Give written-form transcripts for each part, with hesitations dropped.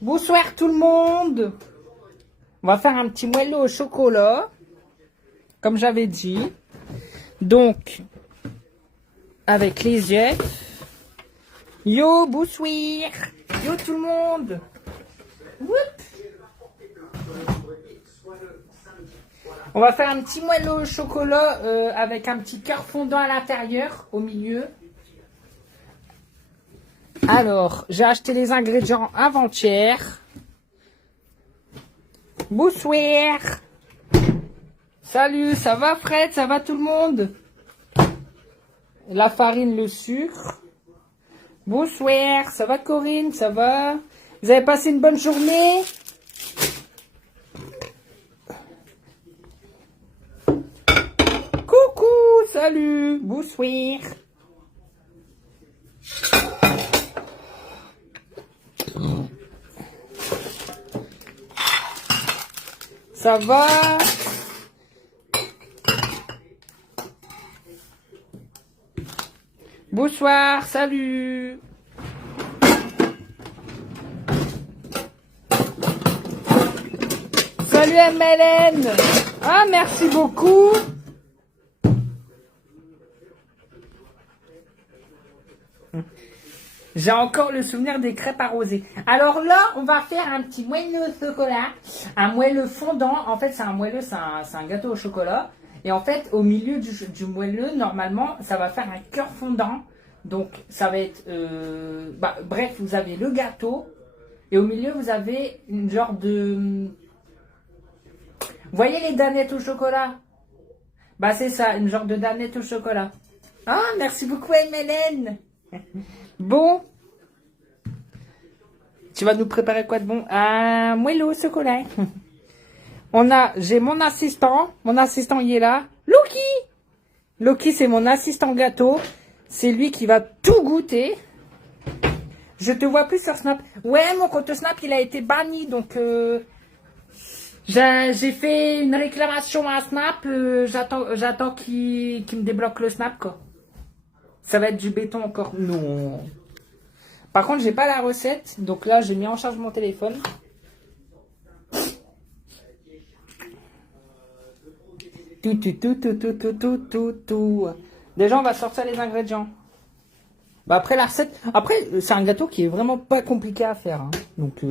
Bonsoir tout le monde. On va faire un petit moelleux au chocolat, comme j'avais dit. Donc, avec les œufs. Yo, bonsoir. Yo tout le monde. Whoop. On va faire un petit moelleux au chocolat avec un petit cœur fondant à l'intérieur, au milieu. Alors, j'ai acheté les ingrédients avant-hier. Bonsoir. Salut, ça va Fred? Ça va tout le monde? La farine, le sucre. Bonsoir, ça va Corinne? Ça va? Vous avez passé une bonne journée? Coucou, salut, bonsoir. Ça va? Bonsoir, salut. Salut MLN. Ah, merci beaucoup. J'ai encore le souvenir des crêpes arrosées. Alors là, on va faire un petit moelleux au chocolat. Un moelleux fondant. En fait, c'est un moelleux, c'est un gâteau au chocolat. Et en fait, au milieu du moelleux, normalement, ça va faire un cœur fondant. Donc, ça va être... bref, vous avez le gâteau. Et au milieu, vous avez une genre de... Vous voyez les danettes au chocolat? Bah, c'est ça, une genre de danette au chocolat. Ah, merci beaucoup, MLN. Bon, tu vas nous préparer quoi de bon? Un moelleux au chocolat. J'ai mon assistant il est là. Loki, c'est mon assistant gâteau. C'est lui qui va tout goûter. Je te vois plus sur Snap. Ouais, mon compte Snap, il a été banni, donc j'ai fait une réclamation à Snap. J'attends qu'il me débloque le Snap, quoi. Ça va être du béton encore. Non. Par contre, j'ai pas la recette. Donc là, j'ai mis en charge mon téléphone. Tout. Déjà, on va sortir les ingrédients. Bah après, la recette... Après, c'est un gâteau qui est vraiment pas compliqué à faire. Hein. Donc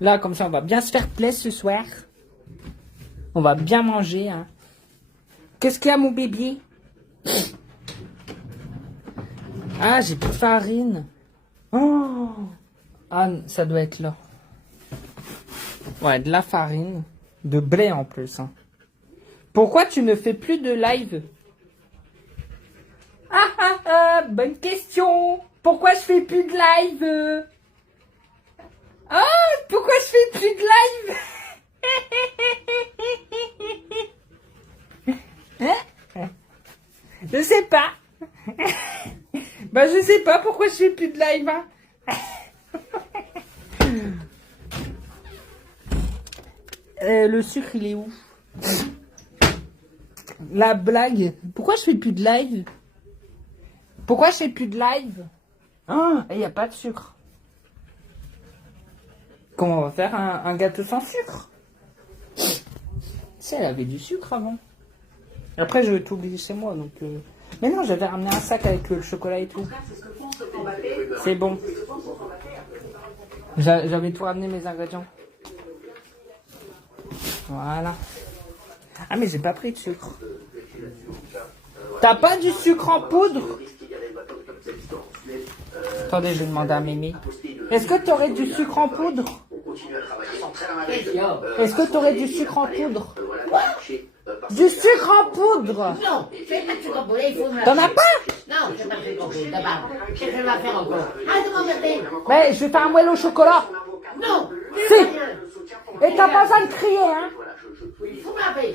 là, comme ça, on va bien se faire plaisir ce soir. On va bien manger. Hein. Qu'est-ce qu'il y a, mon bébé? Ah, j'ai plus de farine. Oh. Ah, ça doit être là. Ouais, de la farine. De blé en plus. Hein. Pourquoi tu ne fais plus de live? Bonne question. Pourquoi je fais plus de live? Ah, pourquoi je fais plus de live? Je sais pas. Bah, je sais pas pourquoi je fais plus de live. Hein. Le sucre, il est où? La blague. Pourquoi je fais plus de live? Pourquoi je fais plus de live? Ah, il n'y a pas de sucre. Comment on va faire un gâteau sans sucre? Si, elle avait du sucre avant. Après, je vais tout oublier chez moi, donc... Mais non, j'avais ramené un sac avec le chocolat et tout. C'est bon. J'avais tout ramené, mes ingrédients. Voilà. Ah, mais j'ai pas pris de sucre. T'as pas du sucre en poudre? Attendez, je vais demander à Mémé. Est-ce que tu aurais du sucre en poudre? Est-ce que tu aurais du sucre en poudre? Du sucre en poudre? Non, fais pas de sucre en poudre, il faut me la T'en as faire. pas? Non, je fais pas de sucre en poudre, d'abord. Je vais la faire encore. Arrête de m'emmerder. Mais je vais faire un moelleux au chocolat. Non, Si. fais rien. Et t'as pas besoin de crier, hein? Il faut me la paix.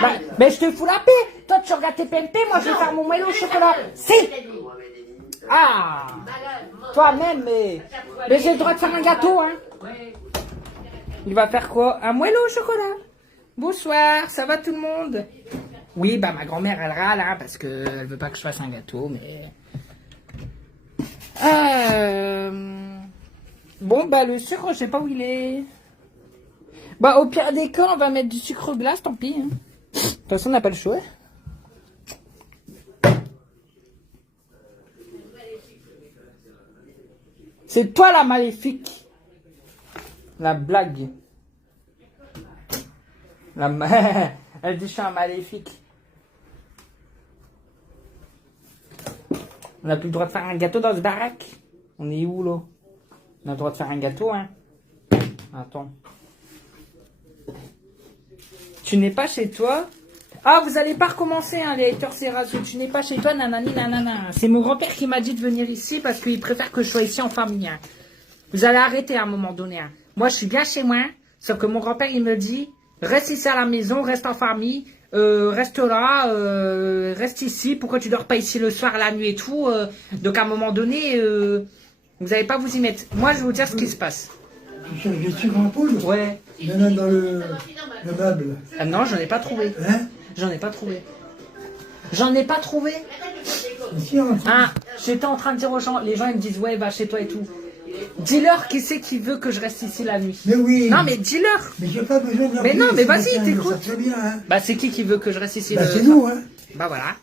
Bah, mais je te fous la paix. Toi, tu regardes tes PMP, moi, je vais faire mon moelleux au chocolat. Si. Ah. Toi-même, mais j'ai le droit de faire un gâteau, hein. Il va faire quoi? Un moelleux au chocolat. Bonsoir, ça va tout le monde? Oui, bah ma grand-mère, elle râle, hein, parce qu'elle veut pas que je fasse un gâteau, mais... Bon, bah le sucre, je sais pas où il est. Bah au pire des cas, on va mettre du sucre glace, tant pis. Hein. De toute façon, on n'a pas le choix. C'est toi la maléfique. La blague. Elle dit je suis un maléfique. On n'a plus le droit de faire un gâteau dans ce baraque. On est où là? On a le droit de faire un gâteau, hein? Attends. Tu n'es pas chez toi? Ah, vous allez pas recommencer, hein, les haters c'est radio. Tu n'es pas chez toi, nanani, nanana. C'est mon grand-père qui m'a dit de venir ici parce qu'il préfère que je sois ici en famille. Hein. Vous allez arrêter à un moment donné. Hein. Moi, je suis bien chez moi, sauf que mon grand-père, il me dit, reste ici à la maison, reste en famille, reste là, reste ici. Pourquoi tu dors pas ici le soir, la nuit et tout? Donc, à un moment donné, vous n'allez pas vous y mettre. Moi, je vais vous dire ce qui se passe. Tu cherches des sucres en poudre? Ouais. Il y en a dans le meuble. Ah non, j'en ai pas trouvé. Hein? J'en ai pas trouvé. J'en ai pas trouvé. Ici, on Ah, j'étais en train de dire aux gens, les gens ils me disent ouais va chez toi et tout. Dis-leur qui c'est qui veut que je reste ici la nuit. Mais oui. Non mais dis-leur. Mais j'ai pas besoin de leur Mais dire, non, mais c'est vas-y, médecin, ils le t'écoutes. savent très bien, hein. Bah c'est qui veut que je reste ici Bah, le c'est soir nous, hein. Bah voilà.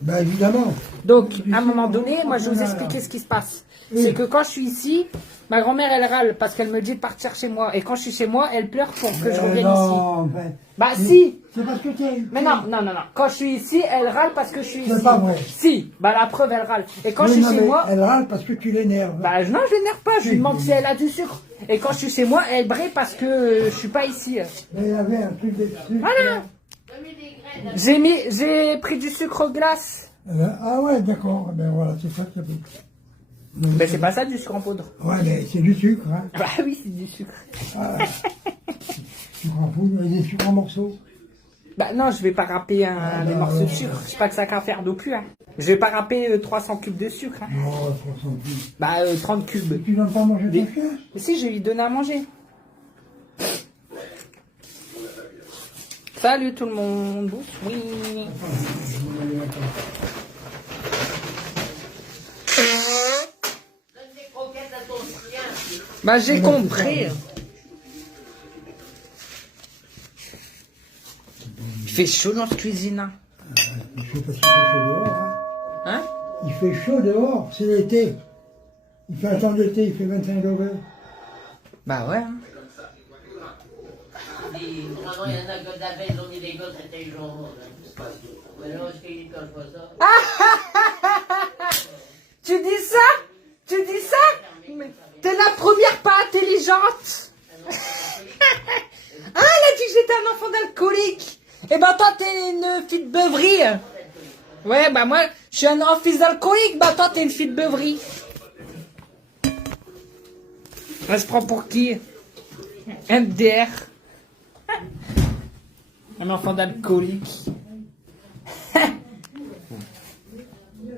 Bah évidemment. Donc à un moment donné, moi je vais vous expliquer ce qui se passe. C'est que quand je suis ici, ma grand-mère elle râle parce qu'elle me dit de partir chez moi. Et quand je suis chez moi, elle pleure pour que je revienne ici. Non, ben, Bah si. c'est parce que t'es... Mais non. Quand je suis ici, elle râle parce que je suis C'est ici. pas vrai. Si. Bah la preuve, elle râle. Et quand Oui, je suis non, chez mais moi, elle râle parce que tu l'énerves. bah non, je l'énerve pas. Je lui demande si elle a du sucre. Et quand je suis chez moi, elle brille parce que je suis pas ici. Mais il y avait un truc de sucre. Voilà. J'ai pris du sucre glace. Ah ouais, d'accord. Ben voilà, c'est ça que t'as pris. Mais c'est pas ça du sucre en poudre. Ouais, mais c'est du sucre, hein. Bah oui, c'est du sucre. Sucre en poudre et des sucres en morceaux. Bah non, je vais pas râper des morceaux de sucre. Je sais pas que ça qu'à faire non plus. Hein. Je vais pas râper 300 cubes de sucre. Hein. Non, 300 plus. Bah 30 cubes. Tu n'as pas mangé ton chien? Mais si, je vais lui donner à manger. Salut tout le monde. Oui. Donne des croquettes à ton chien. Bah j'ai compris. Il fait chaud dans cette cuisine. Hein. Il fait parce qu'il fait chaud dehors, hein. Hein? Il fait chaud dehors, c'est l'été. Il fait un temps d'été, il fait 25 degrés. Bah ouais. Hein. Normalement, il y en a que d'appel, ils ont mis les gosses, c'était jaune. Maintenant, je dis quand je vois ça. Tu dis ça? Tu dis ça? Mais t'es la première pas intelligente. Ah, elle a dit que j'étais un enfant d'alcoolique. Eh ben toi, t'es une fille de beuverie. Ouais, bah moi, je suis un fils d'alcoolique. Bah toi, t'es une fille de beuverie. Elle se prend pour qui? MDR. Un enfant d'alcoolique.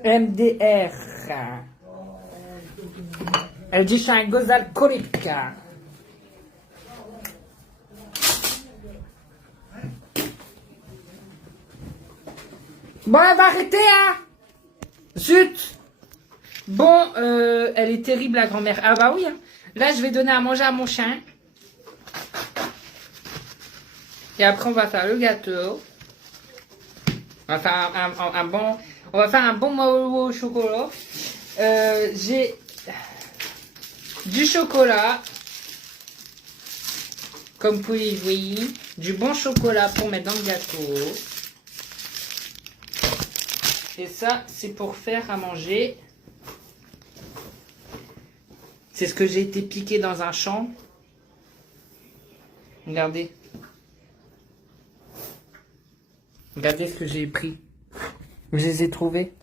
MDR. Elle dit je suis un gosse d'alcoolique. Bon, elle va arrêter, hein. Zut. Bon, elle est terrible, la grand-mère. Ah bah oui, hein. Là, je vais donner à manger à mon chien. Et après, on va faire le gâteau. On va faire on va faire un bon moelleux au chocolat. J'ai du chocolat. Comme vous pouvez voir. Du bon chocolat pour mettre dans le gâteau. Et ça, c'est pour faire à manger. C'est ce que j'ai été piqué dans un champ. Regardez. Regardez ce que j'ai pris. Je les ai trouvés.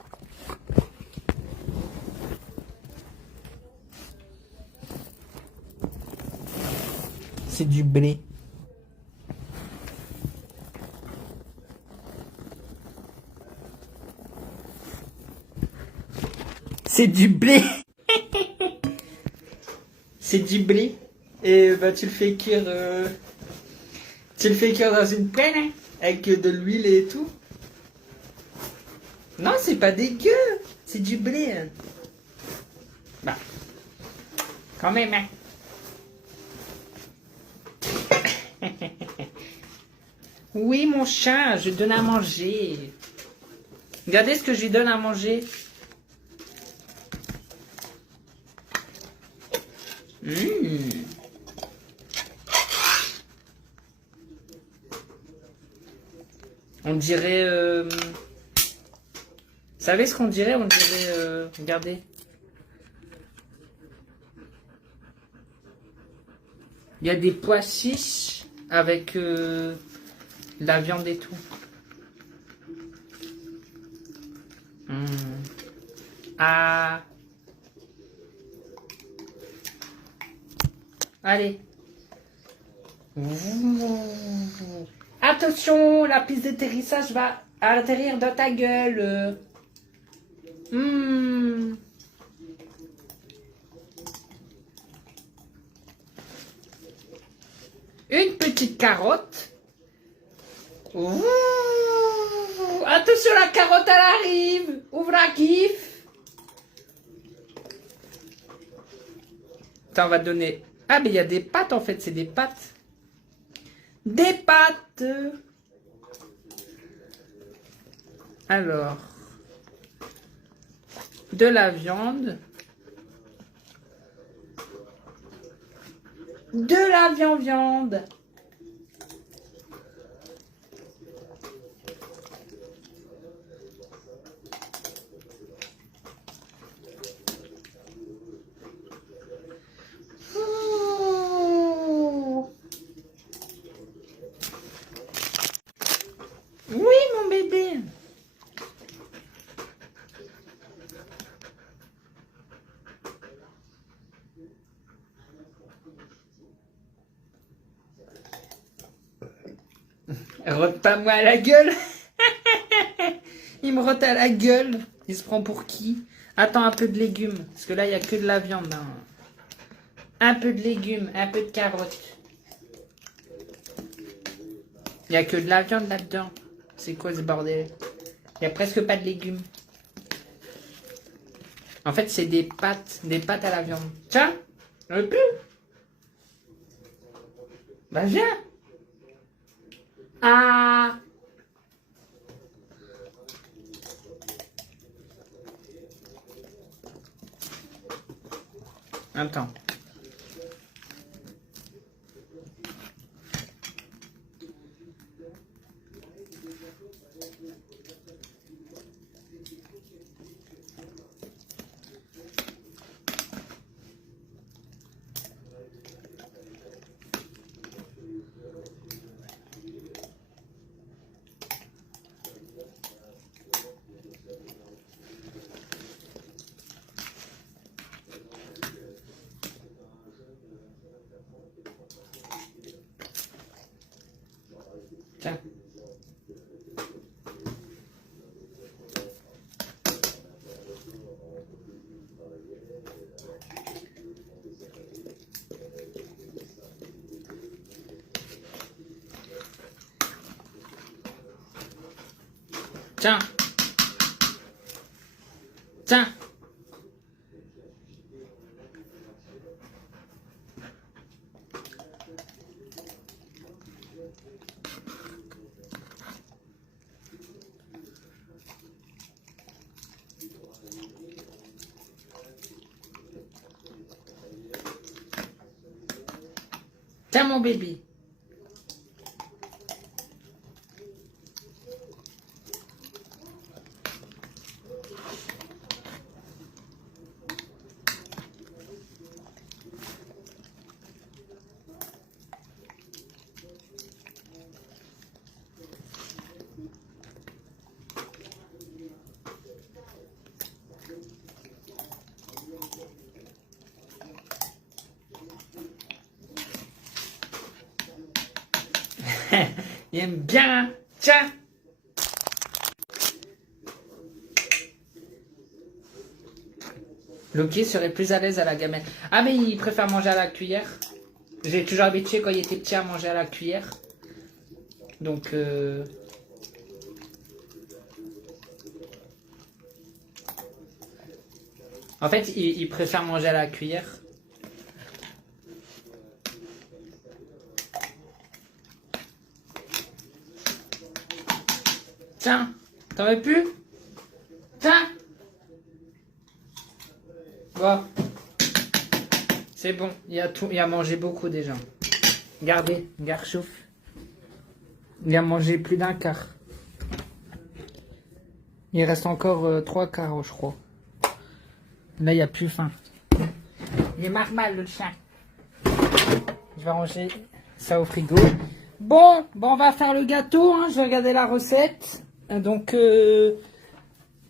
C'est du blé. C'est du blé. C'est du blé. Et bah tu le fais cuire. Tu le fais cuire dans une poêle, hein, avec de l'huile et tout. Non, c'est pas dégueu. C'est du blé. Hein. Bah. Quand même, hein. Oui, mon chat, je donne à manger. Regardez ce que je lui donne à manger. On dirait... Vous savez ce qu'on dirait? On dirait... Regardez. Il y a des pois chiches avec la viande et tout. Ah. Allez. Attention, la piste d'atterrissage va atterrir dans ta gueule. Une petite carotte. Ouh. Attention, la carotte, elle arrive. Ouvre la gif. Attends, on va te donner... Ah, mais il y a des pâtes, en fait. C'est des pâtes. Des pâtes. Alors. De la viande. De la viande. Oui, mon bébé. Rote pas moi à la gueule. Il me rote à la gueule. Il se prend pour qui? Attends, un peu de légumes. Parce que là, il n'y a que de la viande. Hein. Un peu de légumes, un peu de carottes. Il n'y a que de la viande là-dedans. C'est quoi ce bordel? Il n'y a presque pas de légumes. En fait, c'est des pâtes à la viande. Tiens, un peu. Bah viens. Ah. Attends. Tiens. Tiens. Tiens. Tiens mon bébé. Il aime bien. Tiens. Loki serait plus à l'aise à la gamelle. Ah mais il préfère manger à la cuillère. J'ai toujours habitué quand il était petit à manger à la cuillère. Donc en fait il préfère manger à la cuillère. Tiens, t'en veux plus? Tiens. Bon. C'est bon, il a mangé beaucoup déjà. Regardez, regarde chauffe. Il a mangé plus d'un quart. Il reste encore 3 quarts, je crois. Là, il n'y a plus faim. Il est normal, le chien. Je vais ranger ça au frigo. Bon, on va faire le gâteau. Hein. Je vais regarder la recette. Donc,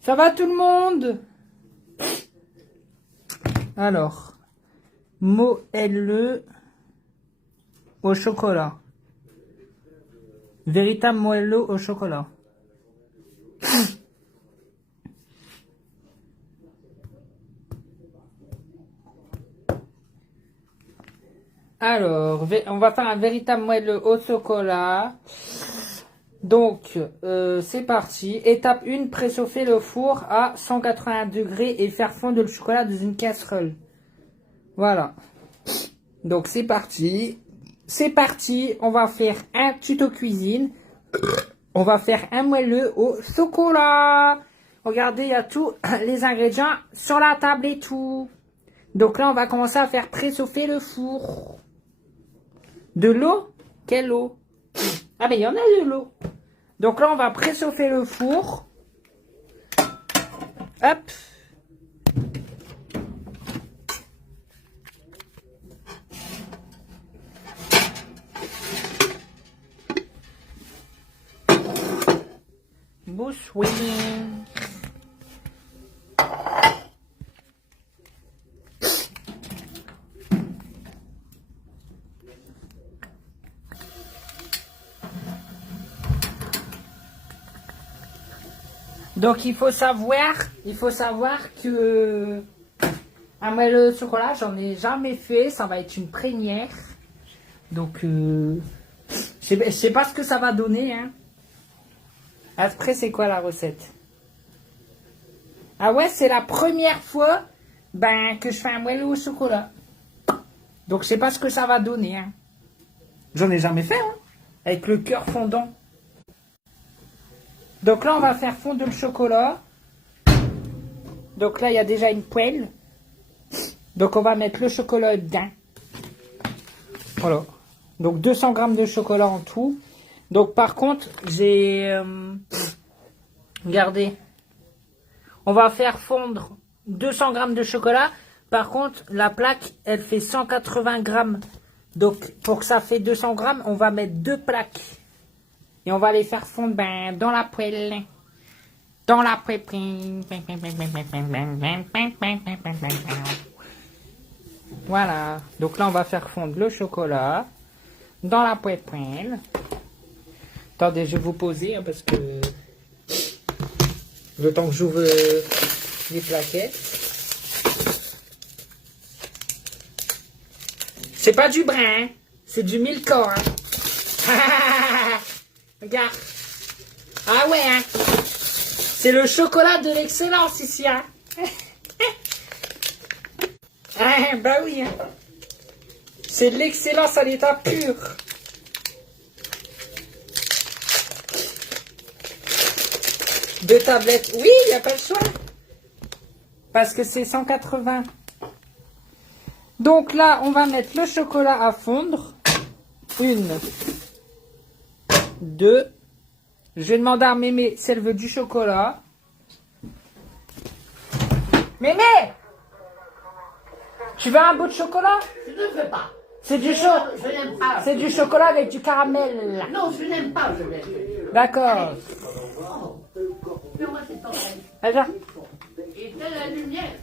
ça va tout le monde? Alors, moelleux au chocolat. Véritable moelleux au chocolat. Alors, on va faire un véritable moelleux au chocolat. Donc, c'est parti. Étape 1, préchauffer le four à 180 degrés et faire fondre le chocolat dans une casserole. Voilà. Donc, c'est parti. C'est parti. On va faire un tuto cuisine. On va faire un moelleux au chocolat. Regardez, il y a tous les ingrédients sur la table et tout. Donc là, on va commencer à faire préchauffer le four. De l'eau? Quelle eau? Ah mais il y en a de l'eau. Donc là, on va préchauffer le four. Hop. Bouche-oui. Donc il faut savoir que un moelleux au chocolat, j'en ai jamais fait, ça va être une première. Donc je sais pas ce que ça va donner, hein. Après, c'est quoi la recette? Ah ouais, c'est la première fois que je fais un moelleux au chocolat. Donc je sais pas ce que ça va donner, hein. J'en ai jamais fait, hein, avec le cœur fondant. Donc là, on va faire fondre le chocolat. Donc là, il y a déjà une poêle. Donc on va mettre le chocolat dedans. Voilà. Donc 200 g de chocolat en tout. Donc par contre, j'ai... regardez. On va faire fondre 200 g de chocolat. Par contre, la plaque, elle fait 180 g. Donc pour que ça fait 200 g, on va mettre 2 plaques. Et on va les faire fondre dans la poêle. Dans la poêle. Voilà. Donc là, on va faire fondre le chocolat dans la poêle. Attendez, je vais vous poser, hein, parce que le temps que j'ouvre les plaquettes. C'est pas du brin, hein, c'est du Milka. Hein. Regarde. Ah ouais, hein. C'est le chocolat de l'excellence ici, hein. Ah, bah oui, hein. C'est de l'excellence à l'état pur. Deux tablettes. Oui, il n'y a pas le choix. Parce que c'est 180. Donc là, on va mettre le chocolat à fondre. 1, 2. Je vais demander à Mémé si elle veut du chocolat. Mémé! Tu veux un bout de chocolat? Je ne veux pas. C'est du Je n'aime pas. C'est du chocolat avec du caramel. Non, je n'aime pas, je n'aime D'accord. Mais moi, c'est pareil. Regarde. Et de la lumière.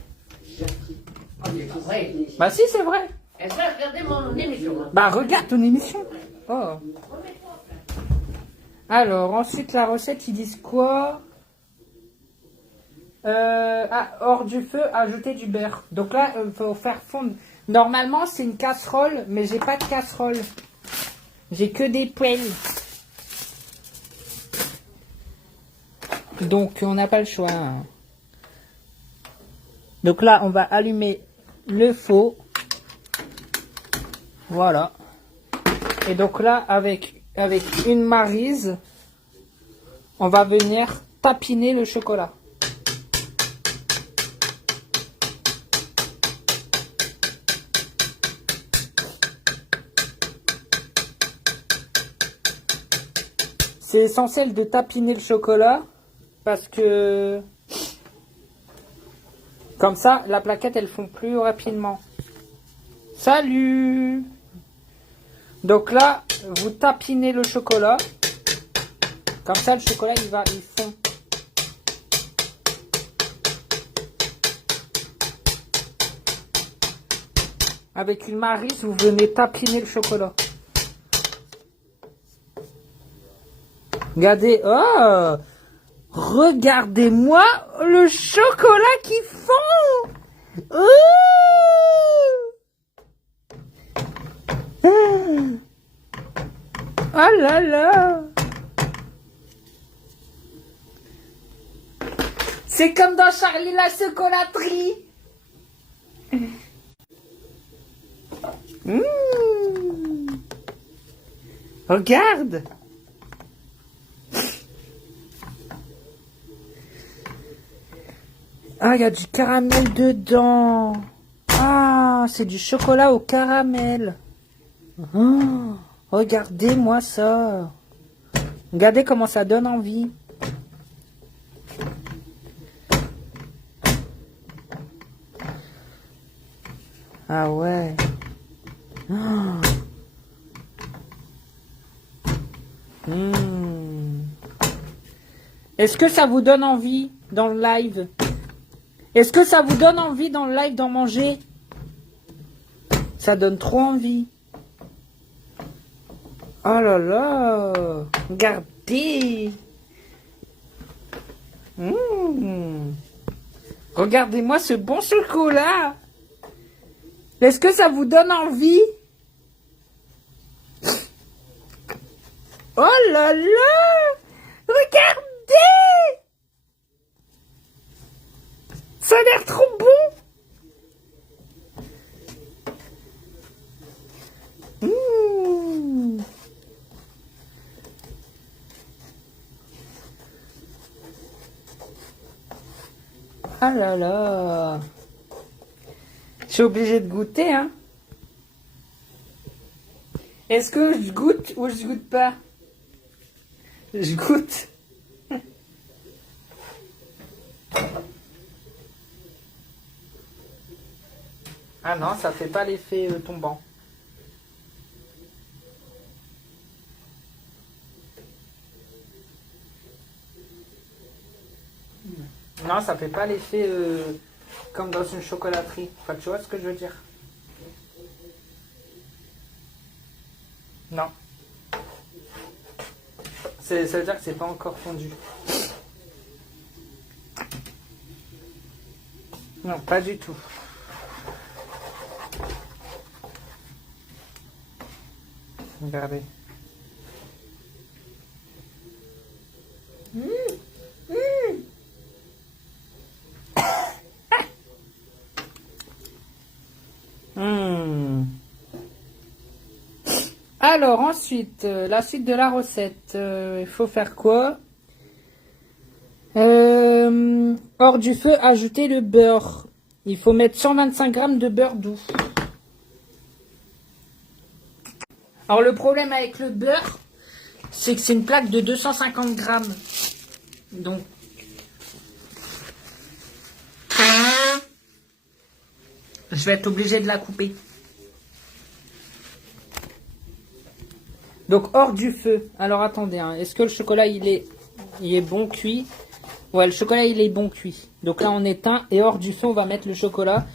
Oh, c'est vrai. Bah si, c'est vrai. Elle va regarder mon émission. Bah regarde ton émission. Oh. Alors, ensuite, la recette, ils disent quoi? Hors du feu, ajouter du beurre. Donc là, il faut faire fondre. Normalement, c'est une casserole, mais j'ai pas de casserole. J'ai que des poêles. Donc, on n'a pas le choix. Hein. Donc là, on va allumer le feu. Voilà. Et donc là, avec une maryse, on va venir tapiner le chocolat. C'est essentiel de tapiner le chocolat parce que comme ça, la plaquette, elle fond plus rapidement. Salut! Donc là, vous tapinez le chocolat. Comme ça, le chocolat, il fond. Avec une maryse, vous venez tapiner le chocolat. Regardez, oh! Regardez-moi le chocolat qui fond! Oh! Oh là là! C'est comme dans Charlie la chocolaterie! Regarde! Ah, il y a du caramel dedans. Ah, c'est du chocolat au caramel. Oh, regardez-moi ça. Regardez comment ça donne envie. Ah ouais. Oh. Est-ce que ça vous donne envie dans le live? Est-ce que ça vous donne envie dans le live d'en manger? Ça donne trop envie. Oh là là! Regardez! Regardez-moi ce bon chocolat! Est-ce que ça vous donne envie? Oh là là! Regardez! Ça a l'air trop bon! Ah là là! Je suis obligée de goûter, hein? Est-ce que je goûte ou je goûte pas? Je goûte. Ah non, ça fait pas l'effet tombant. Non, ça fait pas l'effet comme dans une chocolaterie. Enfin, tu vois ce que je veux dire? Non. Ça veut dire que c'est pas encore fondu. Non, pas du tout. Regardez. Alors ensuite, la suite de la recette, il faut faire quoi? Hors du feu, ajouter le beurre. Il faut mettre 125 g de beurre doux. Alors le problème avec le beurre, c'est que c'est une plaque de 250 g. Donc, je vais être obligée de la couper. Donc hors du feu. Alors attendez, hein. Est-ce que le chocolat il est bon cuit? Ouais, le chocolat il est bon cuit. Donc là on éteint et hors du feu on va mettre le chocolat.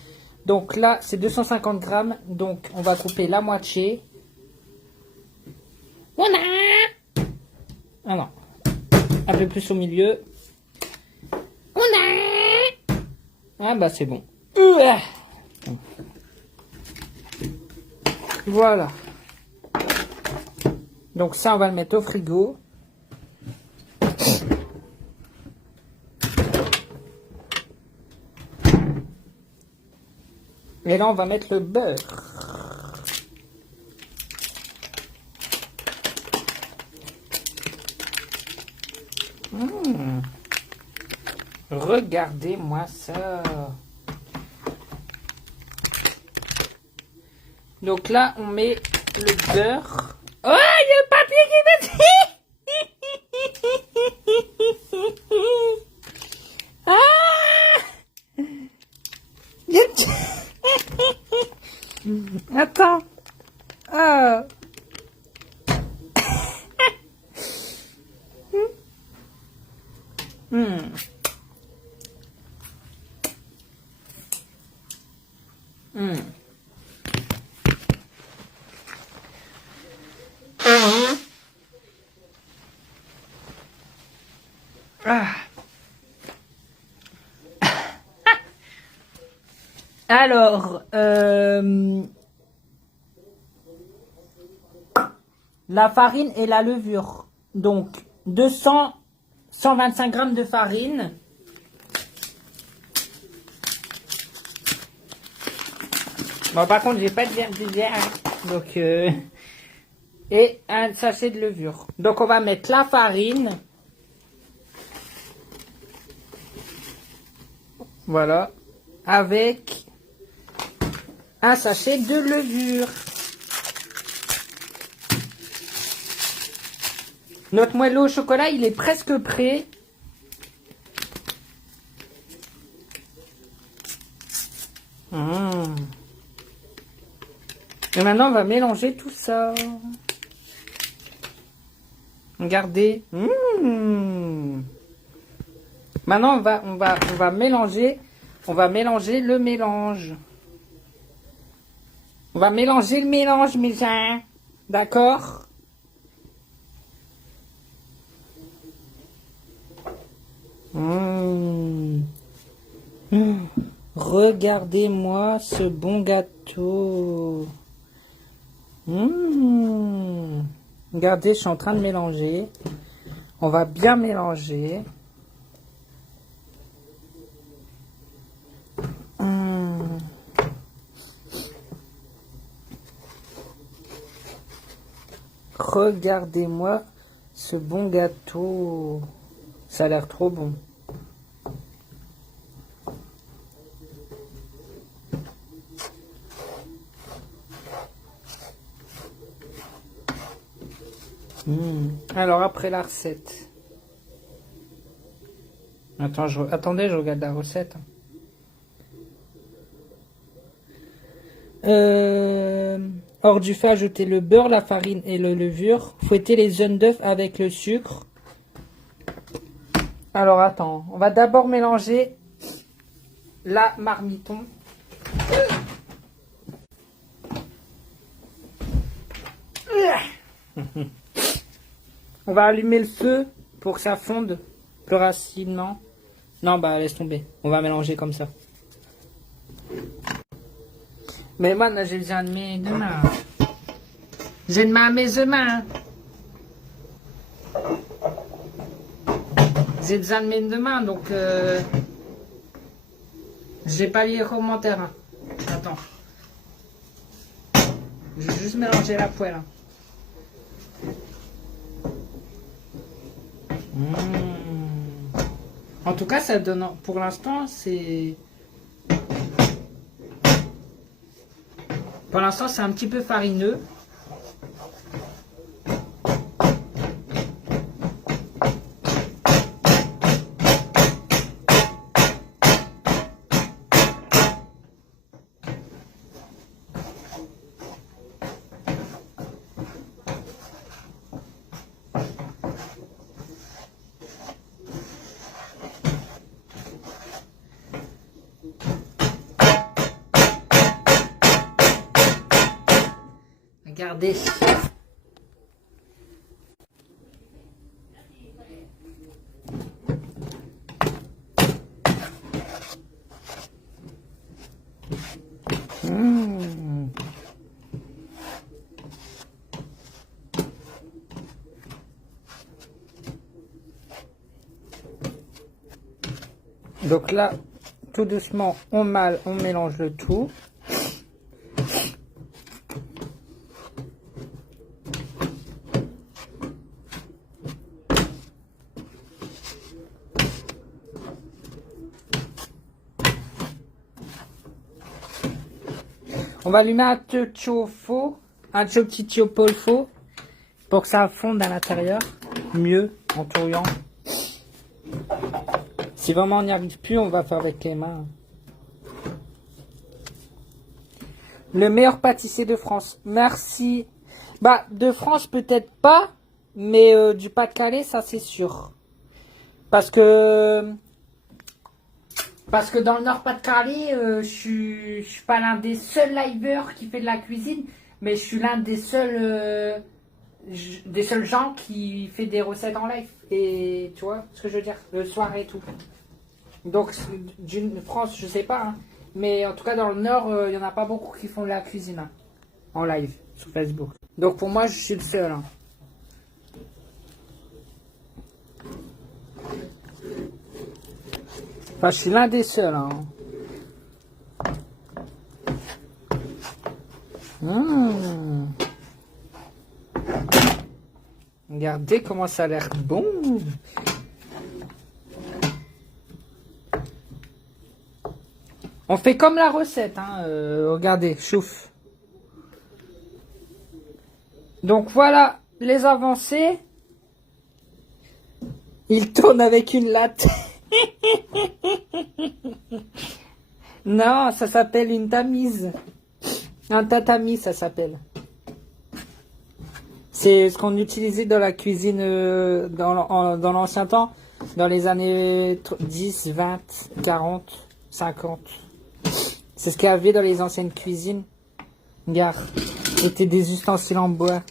Donc là c'est 250 g. Donc on va couper la moitié. Voilà. Ah non. Un peu plus au milieu. Voilà. Ah bah c'est bon. Voilà. Donc ça, on va le mettre au frigo. Et là, on va mettre le beurre. Mmh. Regardez-moi ça. Donc là, on met le beurre. Oh, il y a le papier qui me dit. Ah, attends. Ah. Hmm. Hmm. Ah. Alors, la farine et la levure. Donc, 125 grammes de farine. Bon, par contre, j'ai pas de verre de verre. Donc, et un sachet de levure. Donc, on va mettre la farine. Voilà. Avec un sachet de levure. Notre moelleux au chocolat, il est presque prêt. Et maintenant, on va mélanger tout ça. Regardez. Maintenant, on va mélanger. On va mélanger le mélange. On va mélanger le mélange, mes gens. D'accord? Regardez-moi ce bon gâteau. Regardez, je suis en train de mélanger. On va bien mélanger. Regardez-moi ce bon gâteau. Ça a l'air trop bon. Alors après la recette. Attendez, je regarde la recette. Hors du feu, ajoutez le beurre, la farine et la levure. Fouettez les jaunes d'œufs avec le sucre. Alors attends, on va d'abord mélanger la marmiton. On va allumer le feu pour que ça fonde plus rapidement. Non, bah laisse tomber. On va mélanger comme ça. Mais moi, là, j'ai besoin de mes deux mains. J'ai de mes deux mains. J'ai besoin de mes deux mains, donc j'ai pas les commentaires. Hein. Attends. Je vais juste mélanger la poêle. Hein. En tout cas, ça donne. Pour l'instant, c'est. Pour l'instant, c'est un petit peu farineux. Regardez. Donc là, tout doucement, on mélange le tout. On va allumer un tio faux, un petit tio pôle faux, pour que ça fonde à l'intérieur, mieux, en touillant. Si vraiment on n'y arrive plus, on va faire avec les mains. Le meilleur pâtissier de France. Merci. Bah, de France, peut-être pas, mais du Pas-de-Calais, ça c'est sûr. Parce que dans le Nord-Pas-de-Calais, je suis pas l'un des seuls liveurs qui fait de la cuisine, mais je suis l'un des seuls gens qui fait des recettes en live. Et tu vois ce que je veux dire, le soir et tout. Donc, d'une France, je sais pas, hein, mais en tout cas dans le Nord, il y en a pas beaucoup qui font de la cuisine hein, en live sur Facebook. Donc pour moi, je suis le seul. Hein. Enfin, je suis l'un des seuls. Hein. Regardez comment ça a l'air bon. On fait comme la recette. Hein. Regardez, chouf. Donc voilà les avancées. Il tourne avec une latte. Non, ça s'appelle une tamise. Un tatami, ça s'appelle. C'est ce qu'on utilisait dans la cuisine dans l'ancien temps, dans les années 10, 20, 40, 50. C'est ce qu'il y avait dans les anciennes cuisines. Regarde, c'était des ustensiles en bois.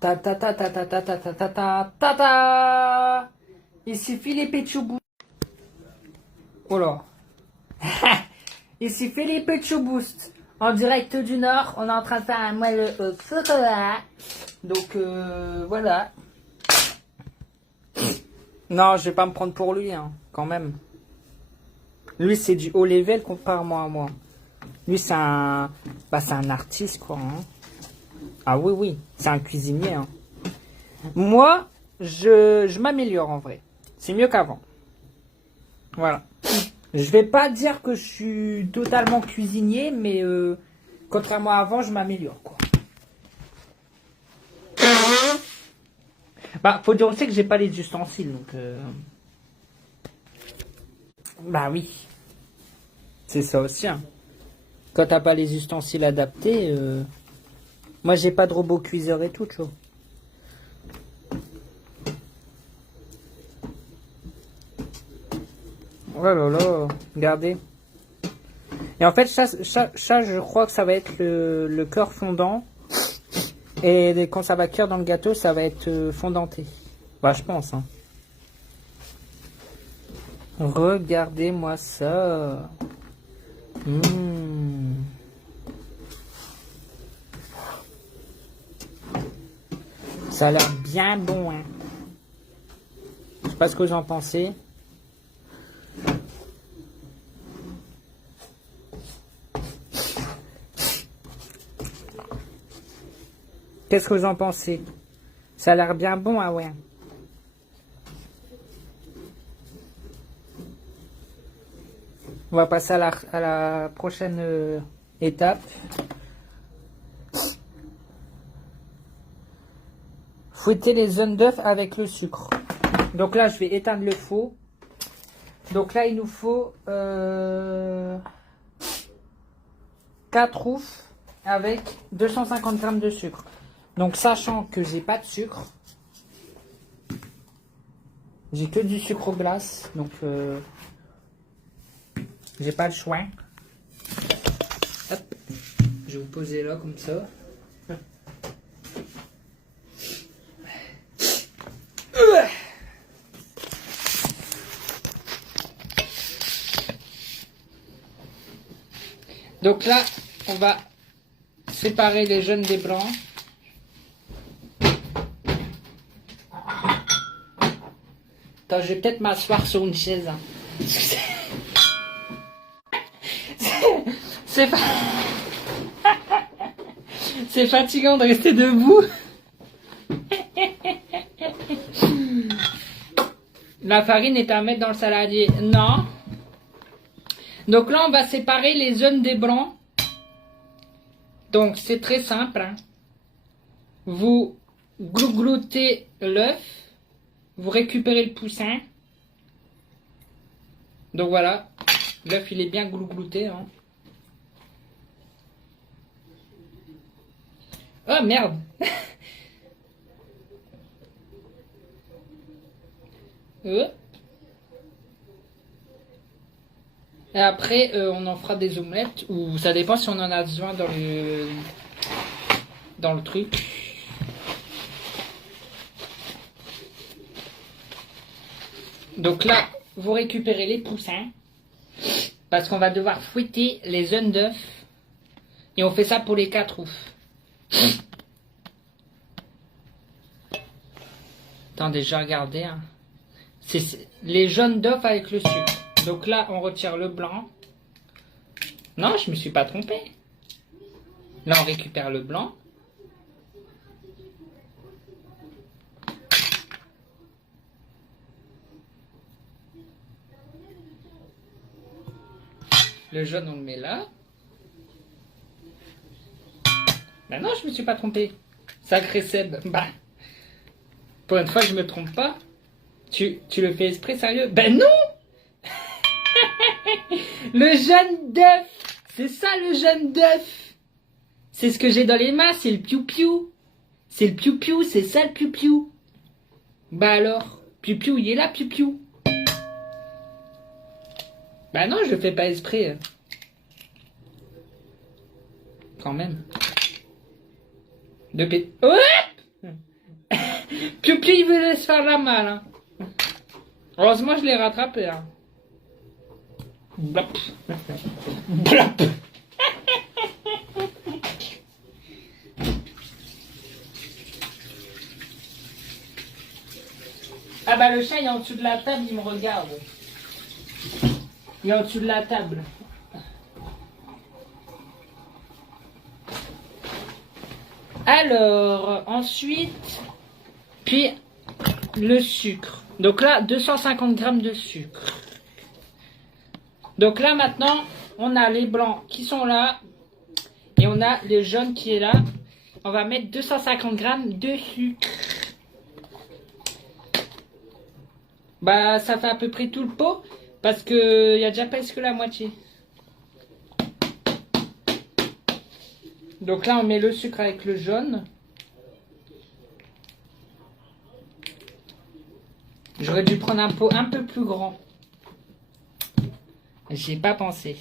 Ta ta ta ta ta ta ta ta ta ta ta ta. Il suffit les petits boosts. Oh là. Il suffit les petits boosts. En direct du Nord, on est en train de faire un moelleux au chocolat. Donc voilà. Non, je vais pas me prendre pour lui, hein, quand même. Lui, c'est du haut level comparé à moi. Lui, c'est un artiste, quoi. Hein. Ah oui, oui, c'est un cuisinier. Hein. Moi, je m'améliore en vrai. C'est mieux qu'avant. Voilà. Je vais pas dire que je suis totalement cuisinier, mais contrairement à avant, je m'améliore, quoi. Bah, faut dire aussi que j'ai pas les ustensiles, donc... Bah oui. C'est ça aussi, hein. Quand t'as pas les ustensiles adaptés... Moi, j'ai pas de robot cuiseur et tout, tu vois. Oh là là, regardez. Et en fait, ça, je crois que ça va être le cœur fondant. Et quand ça va cuire dans le gâteau, ça va être fondanté. Bah, je pense. Hein. Regardez-moi ça. Ça a l'air bien bon. Hein. Je sais pas ce que vous en pensez. Qu'est-ce que vous en pensez? Ça a l'air bien bon, ah ouais. On va passer à la prochaine étape. Fouetter les jaunes d'œufs avec le sucre. Donc là, je vais éteindre le faux. Donc là, il nous faut 4 oufs avec 250 g de sucre. Donc, sachant que j'ai pas de sucre, j'ai que du sucre aux glaces, donc j'ai pas le choix. Hop, je vais vous poser là comme ça. Donc là, on va séparer les jaunes des blancs. Attends, je vais peut-être m'asseoir sur une chaise. Hein. C'est fatigant de rester debout. La farine est à mettre dans le saladier. Non. Donc là, on va séparer les jaunes des blancs. Donc, c'est très simple. Hein. Vous gloutez l'œuf. Vous récupérez le poussin. Donc voilà. L'œuf, il est bien glouté. Hein. Oh merde. Hop. Et après, on en fera des omelettes, ou ça dépend si on en a besoin dans le truc. Donc là, vous récupérez les poussins, parce qu'on va devoir fouetter les jaunes d'œufs, et on fait ça pour les 4 œufs. Attendez, je vais regarder. Hein. C'est les jaunes d'œufs avec le sucre. Donc là, on retire le blanc. Non, je me suis pas trompé. Là, on récupère le blanc. Le jaune, on le met là. Ben non, je me suis pas trompé. Sacré Seb. Bah. Pour une fois, je me trompe pas. Tu le fais exprès, sérieux? Ben non. Le jaune d'œuf. C'est ça le jaune d'œuf. C'est ce que j'ai dans les mains, c'est le piou-piou. C'est le piou-piou, c'est ça le piou-piou. Bah alors, piou-piou, il est là, piou-piou. Bah non, je le fais pas exprès. Quand même. Oh piou-piou, il veut se faire la malle. Hein. Heureusement, je l'ai rattrapé. Hein. Blop. Blop. Ah bah le chat il est en dessous de la table, il me regarde. Il est en dessous de la table. Alors, ensuite, puis le sucre. Donc là, 250 grammes de sucre. Donc là, maintenant, on a les blancs qui sont là. Et on a les jaunes qui est là. On va mettre 250 grammes de sucre. Bah, ça fait à peu près tout le pot. Parce que il y a déjà presque la moitié. Donc là, on met le sucre avec le jaune. J'aurais dû prendre un pot un peu plus grand. J'y ai pas pensé.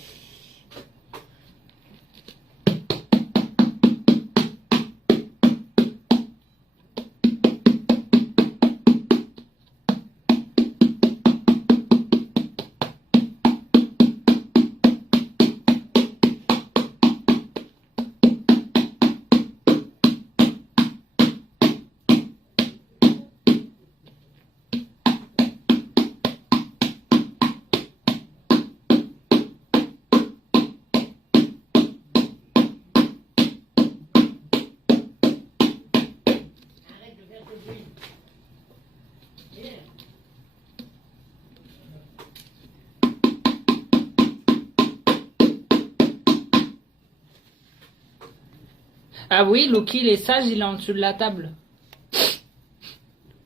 Ah oui, Loki, il est sage, il est en dessous de la table.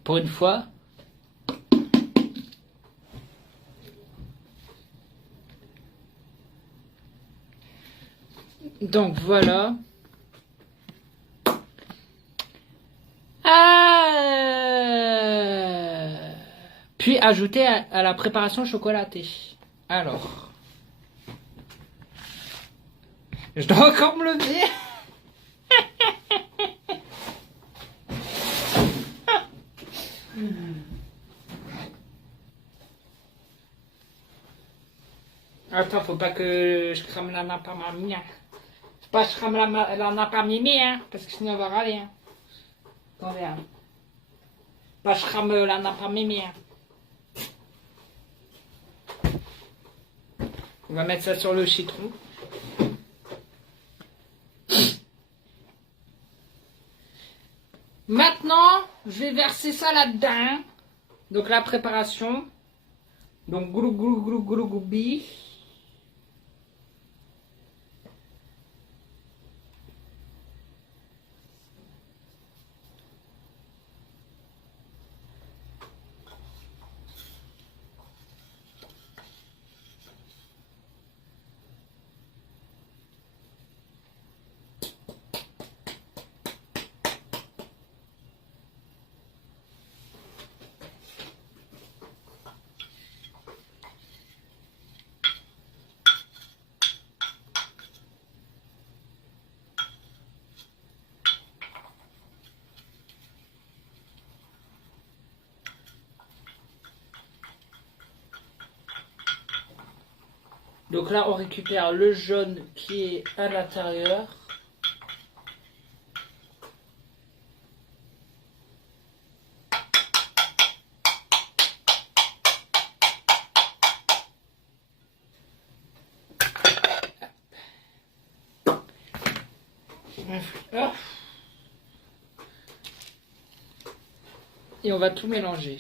Pour une fois. Donc voilà. Puis ajouter à la préparation chocolatée. Alors. Je dois encore me lever. Attends, faut pas que je crame la nappe à mamie. Hein. Faut pas que je crame la nappe à mimi, hein, parce que sinon on va râler. Hein. Attendez, hein. Pas que je crame la nappe à mimi. Hein. On va mettre ça sur le citron. Maintenant, je vais verser ça là-dedans. Donc la préparation. Donc, glou, glou, glou, glou, gloubi. Donc là, on récupère le jaune qui est à l'intérieur. Et on va tout mélanger.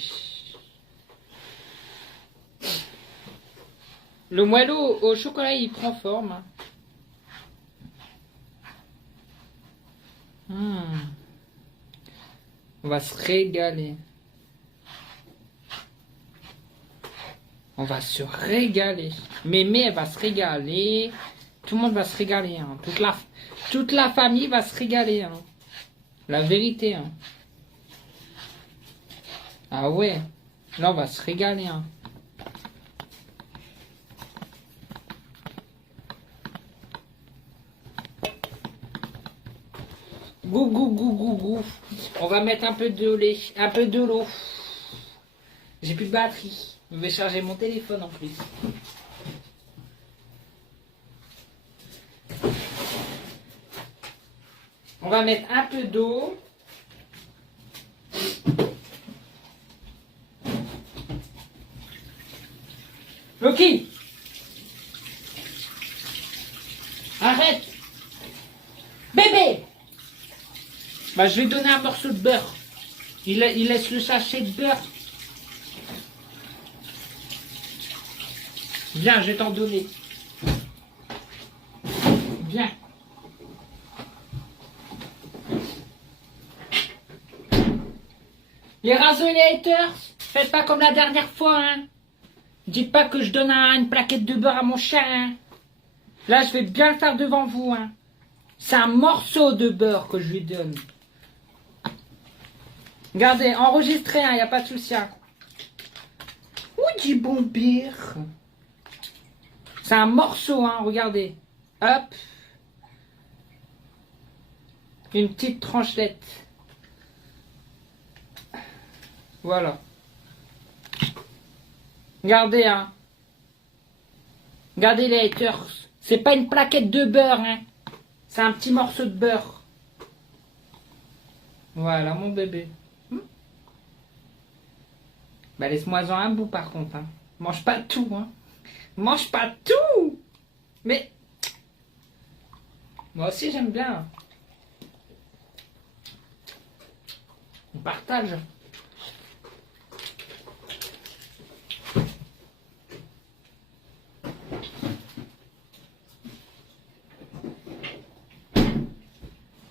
Le moelleux au chocolat, il prend forme. On va se régaler. On va se régaler. Mémé, elle va se régaler. Tout le monde va se régaler. Hein. Toute la famille va se régaler. Hein. La vérité. Hein. Ah ouais. Là, on va se régaler. Hein. Gou, gou, gou, gou, gou. On va mettre un peu de lait, un peu de l'eau. J'ai plus de batterie. Je vais charger mon téléphone en plus. On va mettre un peu d'eau. Loki, arrête. Bébé. Bah, je vais donner un morceau de beurre. Il laisse le sachet de beurre. Viens, je vais t'en donner. Viens. Les haters, faites pas comme la dernière fois, hein. Dites pas que je donne une plaquette de beurre à mon chat, hein. Là, je vais bien le faire devant vous, hein. C'est un morceau de beurre que je lui donne. Regardez, enregistrez, il n'y a pas de souci. Ouh, du bon bière. C'est un morceau, hein, regardez. Hop. Une petite tranchelette. Voilà. Regardez, hein. Regardez les haters. C'est pas une plaquette de beurre, hein. C'est un petit morceau de beurre. Voilà, mon bébé. Bah, laisse-moi-en un bout, par contre, hein. Mange pas tout, hein. Mange pas tout. Mais... moi aussi, j'aime bien. On partage.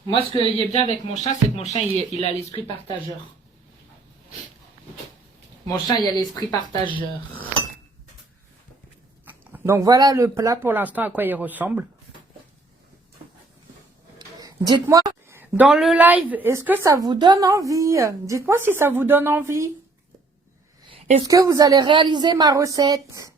Moi, ce qui est bien avec mon chat, c'est que mon chat, il a l'esprit partageur. Mon chat, il a l'esprit partageur. Donc, voilà le plat pour l'instant à quoi il ressemble. Dites-moi, dans le live, est-ce que ça vous donne envie? Dites-moi si ça vous donne envie. Est-ce que vous allez réaliser ma recette?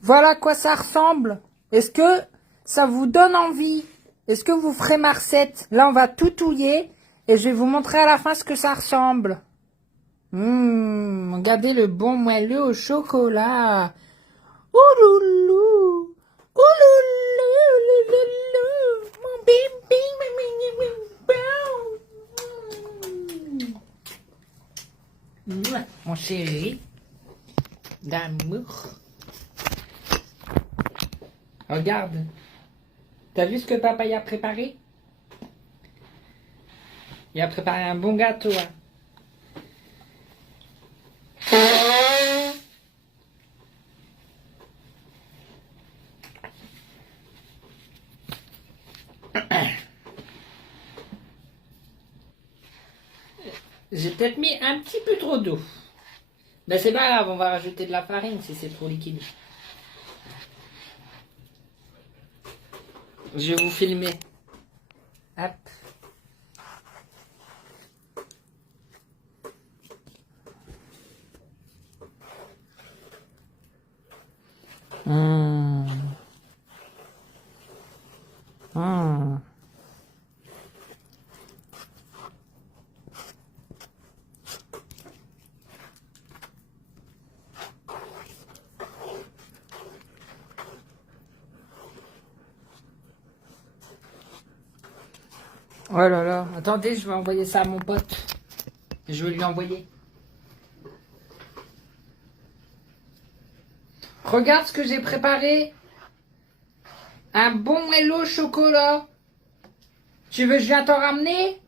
Voilà à quoi ça ressemble. Est-ce que ça vous donne envie? Est-ce que vous ferez ma recette? Là, on va tout touiller et je vais vous montrer à la fin ce que ça ressemble. Regardez le bon moelleux au chocolat. Ouloulou, ouloulou, mon bébé. Mon chéri d'amour. Regarde. T'as vu ce que papa y a préparé? Il a préparé un bon gâteau. Hein. J'ai peut-être mis un petit peu trop d'eau. Ben c'est pas grave, on va rajouter de la farine si c'est trop liquide. Je vais vous filmer. Hop. Mmh. Mmh. Oh là là, attendez, je vais envoyer ça à mon pote. Je vais lui envoyer. Regarde ce que j'ai préparé. Un bon moelleux au chocolat. Tu veux que je vienne t'en ramener?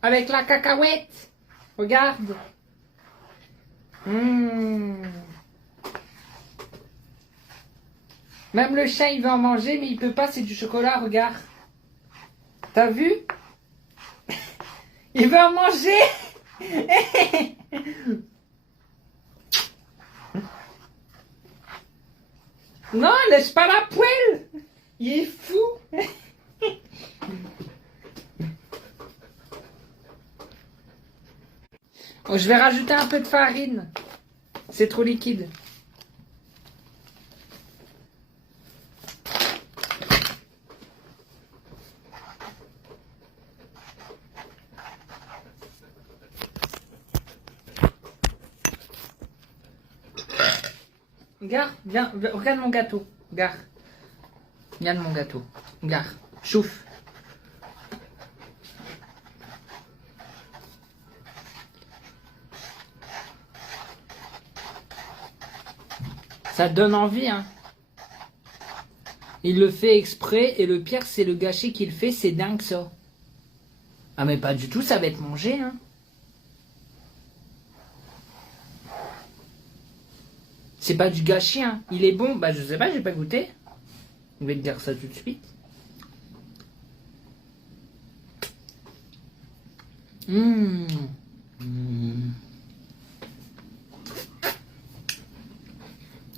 Avec la cacahuète. Regarde. Mmh. Même le chat, il veut en manger, mais il peut pas, c'est du chocolat, regarde. T'as vu? Il veut en manger. Non, lâche pas la poêle. Il est fou. Oh, je vais rajouter un peu de farine. C'est trop liquide. Gare, viens, regarde mon gâteau. Gare. Regarde mon gâteau. Gare. Chouffe. Ça donne envie, hein. Il le fait exprès et le pire, c'est le gâchis qu'il fait, c'est dingue ça. Ah mais pas du tout, ça va être mangé, hein. C'est pas du gâchis, hein. Il est bon. Bah je sais pas, j'ai pas goûté. Je vais te dire ça tout de suite. Mmh. Mmh.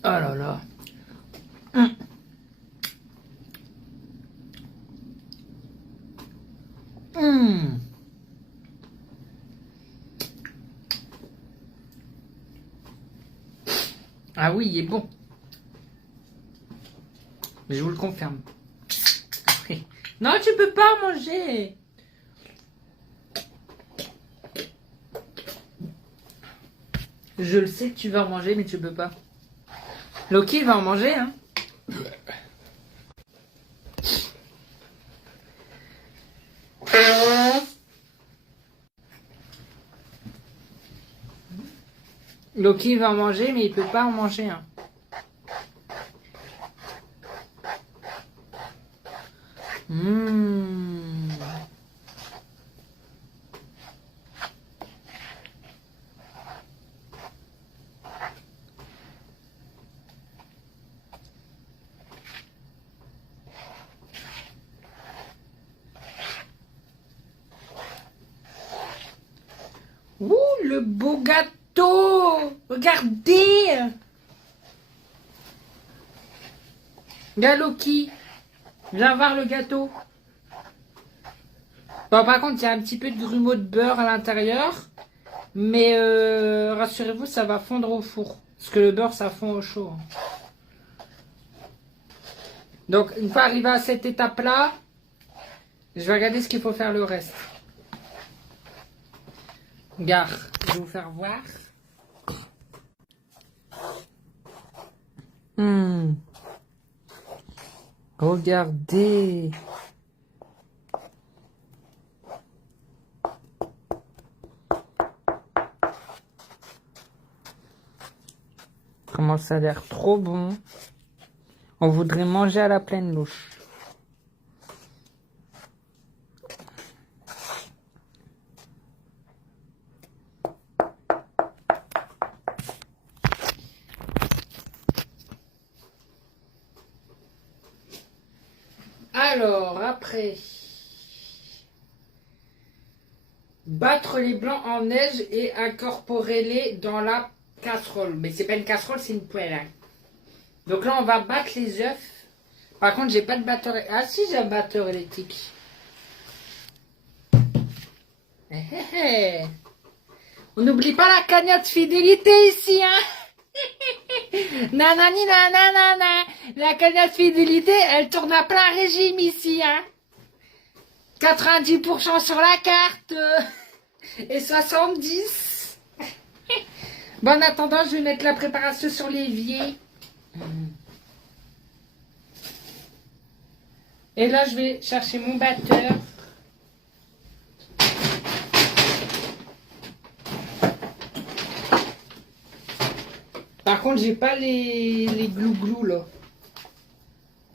Oh là là. Mmh. Mmh. Ah oui, il est bon. Je vous le confirme. Non, tu peux pas en manger. Je le sais que tu vas en manger, mais tu peux pas. Loki va en manger, hein. Loki va en manger, mais il peut pas en manger, hein. Mmh. Ouh, le beau gâteau! Regardez! Regarde Loki. Viens voir le gâteau. Bon, par contre, il y a un petit peu de grumeaux de beurre à l'intérieur. Mais rassurez-vous, ça va fondre au four. Parce que le beurre, ça fond au chaud. Donc, une fois arrivé à cette étape-là, je vais regarder ce qu'il faut faire le reste. Regarde, je vais vous faire voir. Regardez. Comment ça a l'air trop bon. On voudrait manger à la pleine louche. Alors, après, battre les blancs en neige et incorporer-les dans la casserole. Mais c'est pas une casserole, c'est une poêle. Hein. Donc là, on va battre les œufs. Par contre, j'ai pas de batteur. Ah si, j'ai un batteur électrique. On n'oublie pas la cagnotte fidélité ici, hein. Nanani nanana. La cagnotte fidélité, elle tourne à plein régime ici, hein. 90% sur la carte et 70. Bon, en attendant, je vais mettre la préparation sur l'évier. Et là, je vais chercher mon batteur. Par contre, j'ai pas les glou-glou là.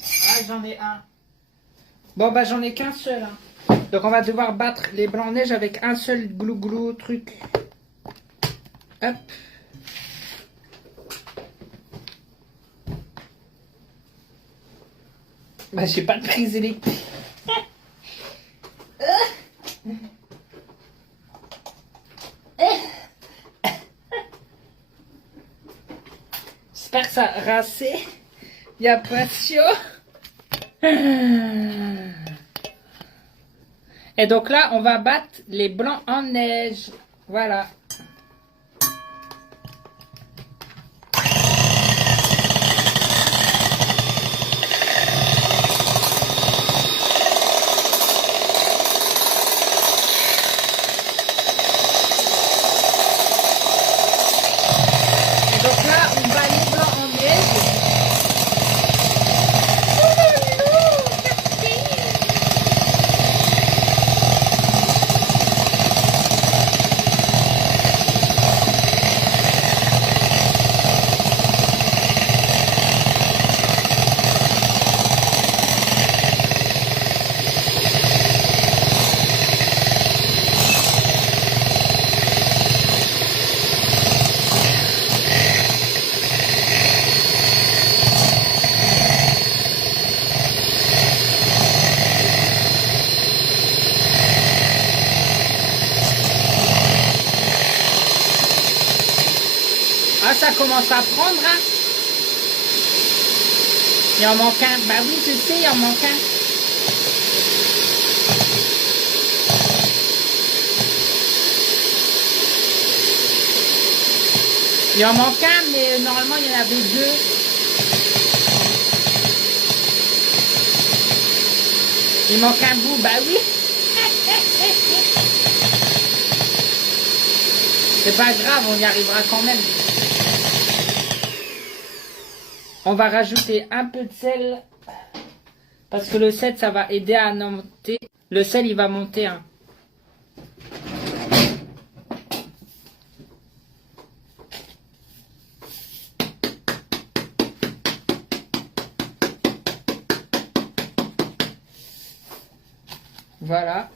Ah, j'en ai un. Bon, bah, j'en ai qu'un seul. Hein. Donc, on va devoir battre les blancs en neige avec un seul glou-glou truc. Hop. Bah, j'ai pas de prise électrique. J'espère que ça a rassé. Il n'y a pas chaud. Et donc là, on va battre les blancs en neige. Voilà. Ah, ça commence à prendre, hein. Il en manque un. Bah oui, je sais, il en manque un. Il en manque un, mais normalement, il y en avait deux. Il manque un bout, bah oui. C'est pas grave, on y arrivera quand même. On va rajouter un peu de sel. Parce que le sel, ça va aider à monter. Le sel, il va monter. Hein. Voilà.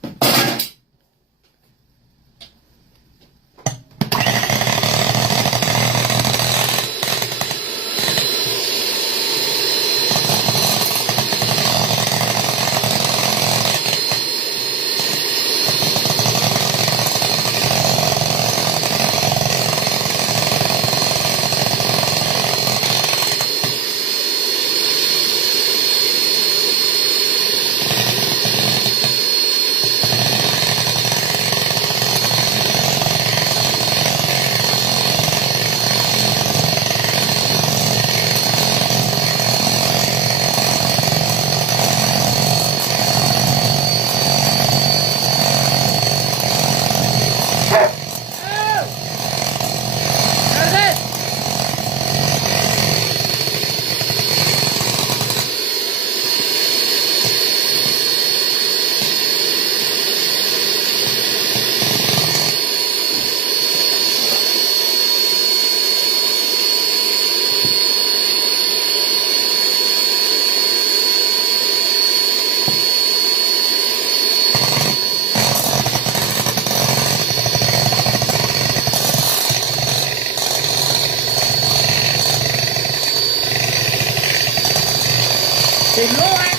C'est long, hein?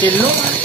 C'est long, hein.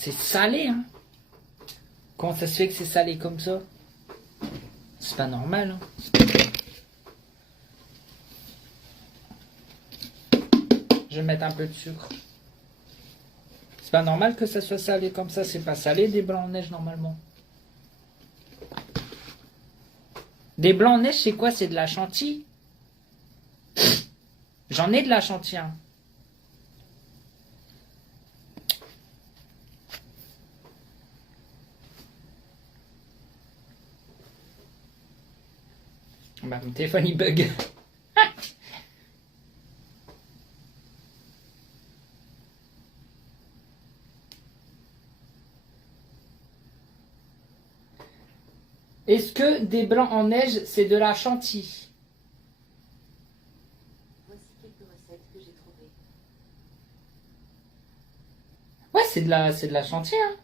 C'est salé, hein. Comment ça se fait que c'est salé comme ça? C'est pas normal, hein. Je vais mettre un peu de sucre. C'est pas normal que ça soit salé comme ça. C'est pas salé des blancs en neige normalement. Des blancs en neige, c'est quoi? C'est de la chantilly. J'en ai de la chantilly, hein. Bah, mon téléphone il bug. Est-ce que des blancs en neige, c'est de la chantilly? Voici quelques recettes que j'ai trouvées. Ouais, c'est de la chantilly, hein.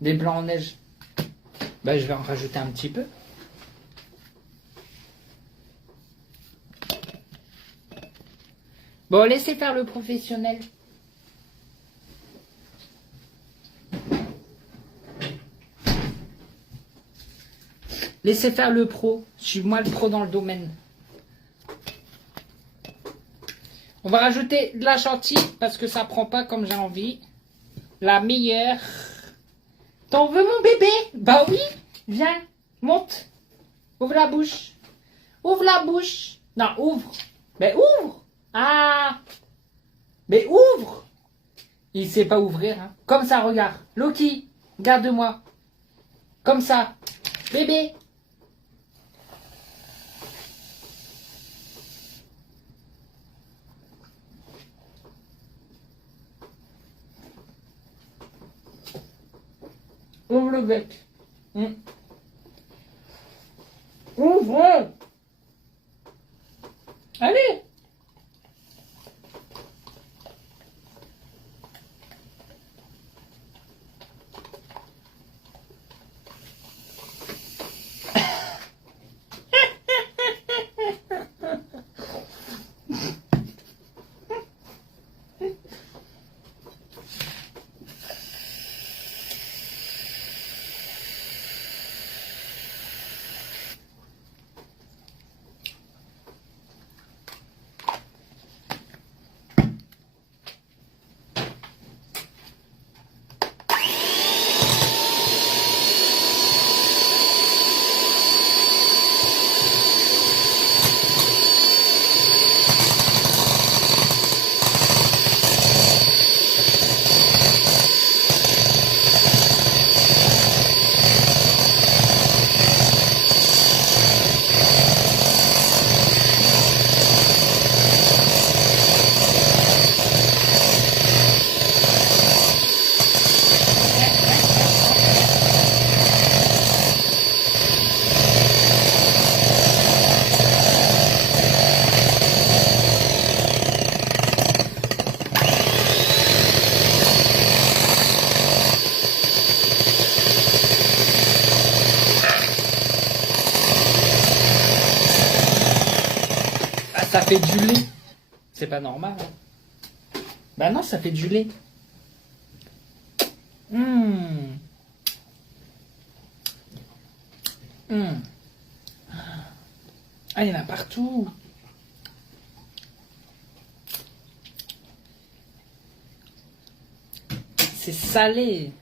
Des blancs en neige. Bah, je vais en rajouter un petit peu. Bon, laissez faire le professionnel. Laissez faire le pro. Je suis moi le pro dans le domaine. On va rajouter de la chantilly parce que ça prend pas comme j'ai envie. La meilleure. T'en veux mon bébé? Bah oui. Viens, monte. Ouvre la bouche. Ouvre la bouche. Non, ouvre. Mais ouvre. Ah. Mais ouvre. Il sait pas ouvrir, hein. Comme ça, regarde. Loki, garde-moi. Comme ça. Bébé. Ouvre le bec. Ouvre. Allez. ça fait du lait. C'est pas normal. Hein. Bah non, ça fait du lait. Ah, il y en a partout. C'est salé.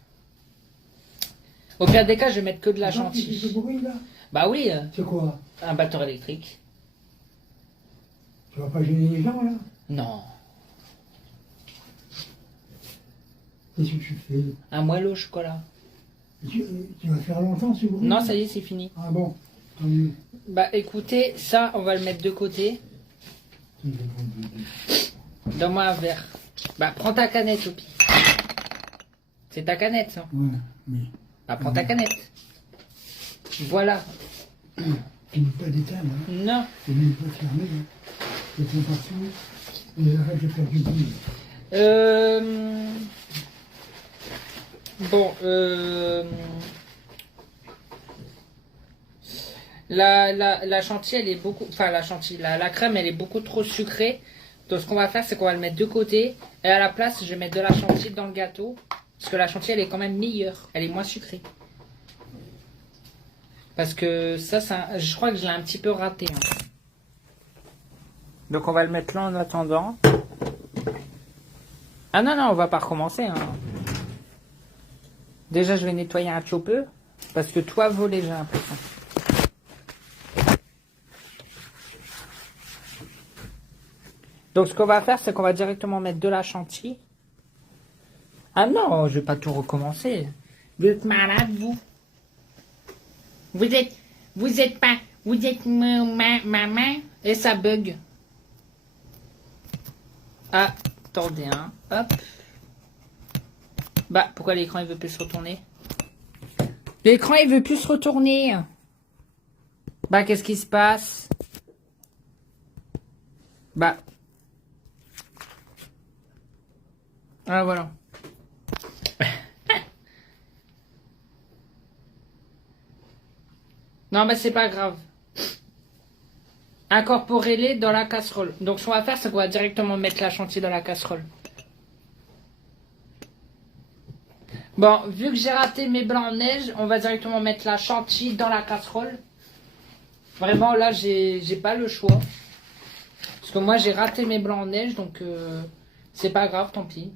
Au pire des cas, je vais mettre que de la Attends, tu fais ce chantilly. bruit là? Bah oui, C'est quoi? un batteur électrique. Tu vas pas gêner les gens là? Non, Qu'est-ce que tu fais? un moelleux au chocolat. Tu vas faire longtemps ce bruit? Non, ça y est, c'est fini. Ah bon, tant mieux. Bah écoutez, ça, on va le mettre de côté. Donne-moi un verre. Bah prends ta canette, au pire. C'est ta canette, ça. Ouais, mais Bah prends ta canette. Voilà. tu n'es pas d'éteindre, hein. Non. Tu n'es pas fermé, hein. Ils sont partout. Ils arrêtent de faire du bruit. Bon, la chantilly, elle est beaucoup, enfin la chantilly, la crème, elle est beaucoup trop sucrée. Donc ce qu'on va faire, c'est qu'on va le mettre de côté. Et à la place, je vais mettre de la chantilly dans le gâteau. Parce que la chantilly, elle est quand même meilleure. Elle est moins sucrée. Parce que ça, je crois que je l'ai un petit peu raté. Hein. Donc on va le mettre là en attendant. Ah non, non, on va pas recommencer. Hein. Déjà, je vais nettoyer un petit peu. Parce que toi, volé, j'ai l'impression. Donc ce qu'on va faire, c'est qu'on va directement mettre de la chantilly. Ah non, je vais pas tout recommencer. Vous êtes malade, vous. Vous êtes pas, vous êtes maman et ça bug. Ah, attendez, hein. Hop. Bah, pourquoi l'écran il veut plus se retourner? L'écran il veut plus se retourner. Bah, qu'est-ce qui se passe? Bah. Ah, voilà. Non, mais c'est pas grave. Incorporez-les dans la casserole. Donc, ce qu'on va faire, c'est qu'on va directement mettre la chantilly dans la casserole. Bon, vu que j'ai raté mes blancs en neige, on va directement mettre la chantilly dans la casserole. Vraiment, là, j'ai pas le choix. Parce que moi, j'ai raté mes blancs en neige, donc c'est pas grave, tant pis.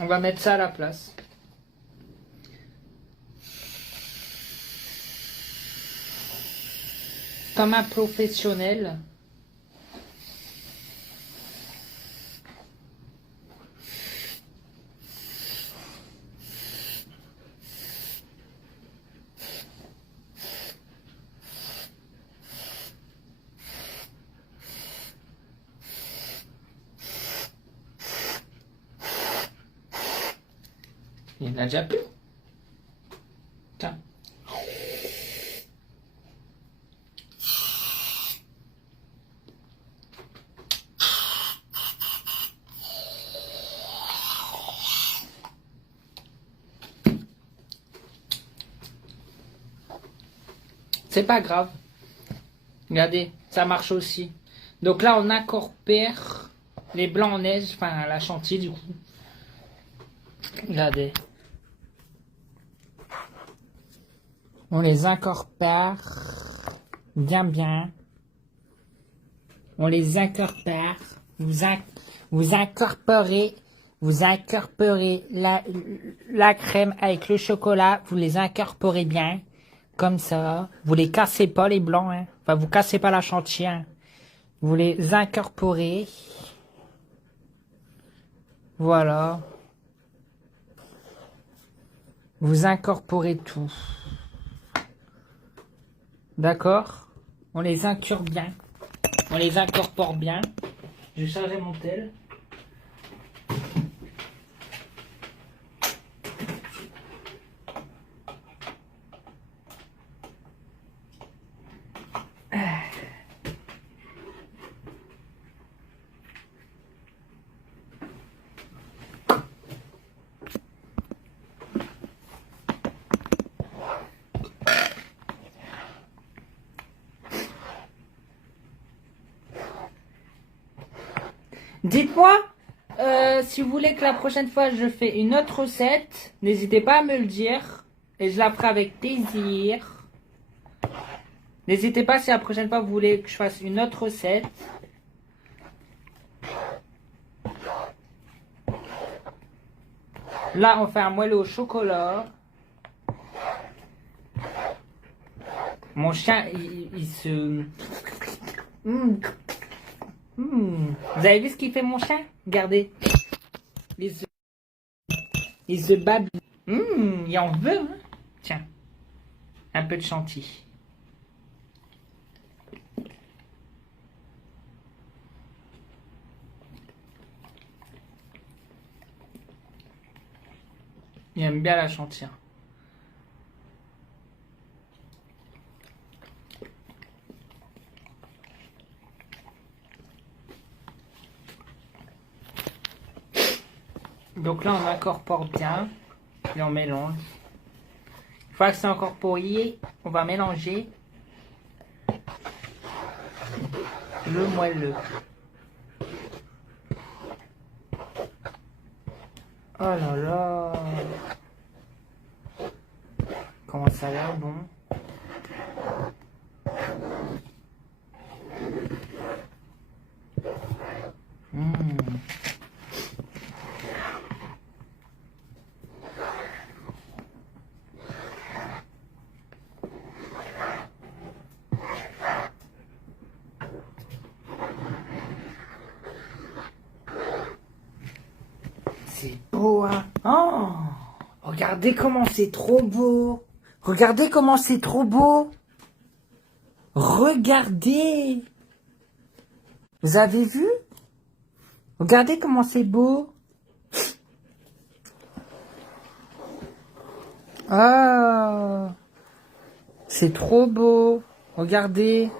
On va mettre ça à la place. Comme un professionnel. Il n'a déjà plus. Tiens. C'est pas grave. Regardez, ça marche aussi. Donc là, on incorpore les blancs en neige, enfin la chantilly du coup. Regardez. On les incorpore bien bien. On les incorpore. Vous incorporez la crème avec le chocolat. Vous les incorporez bien. Comme ça. Vous les cassez pas les blancs. Hein. Enfin, vous cassez pas la chantilly. Hein. Vous les incorporez. Voilà. Vous incorporez tout. D'accord? On les incure bien. On les incorpore bien. Je vais charger mon tel. Dites-moi si vous voulez que la prochaine fois je fais une autre recette. N'hésitez pas à me le dire. Et je la ferai avec plaisir. N'hésitez pas si la prochaine fois vous voulez que je fasse une autre recette. Là, on fait un moelleux au chocolat. Mon chien, il se... Vous avez vu ce qu'il fait, mon chien? Regardez. Il se babille. Il en veut, hein? Tiens. Un peu de chantilly. Il aime bien la chantilly. Donc là, on incorpore bien et on mélange. Une fois que c'est incorporé, on va mélanger le moelleux. Oh là là! Comment ça a l'air bon? C'est beau, hein? Oh! Regardez comment c'est trop beau! Regardez comment c'est trop beau! Regardez! Vous avez vu? Regardez comment c'est beau! Ah! C'est trop beau! Regardez!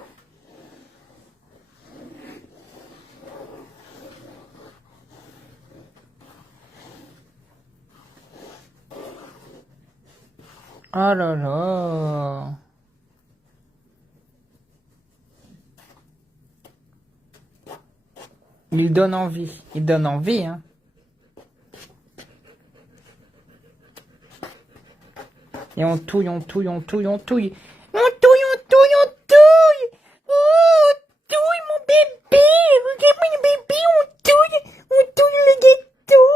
Oh là là! Il donne envie. Il donne envie, hein. Et on touille, on touille, on touille, on touille. On touille, on touille, on touille! Oh, on touille, mon bébé! Regarde mon bébé, on touille le gâteau!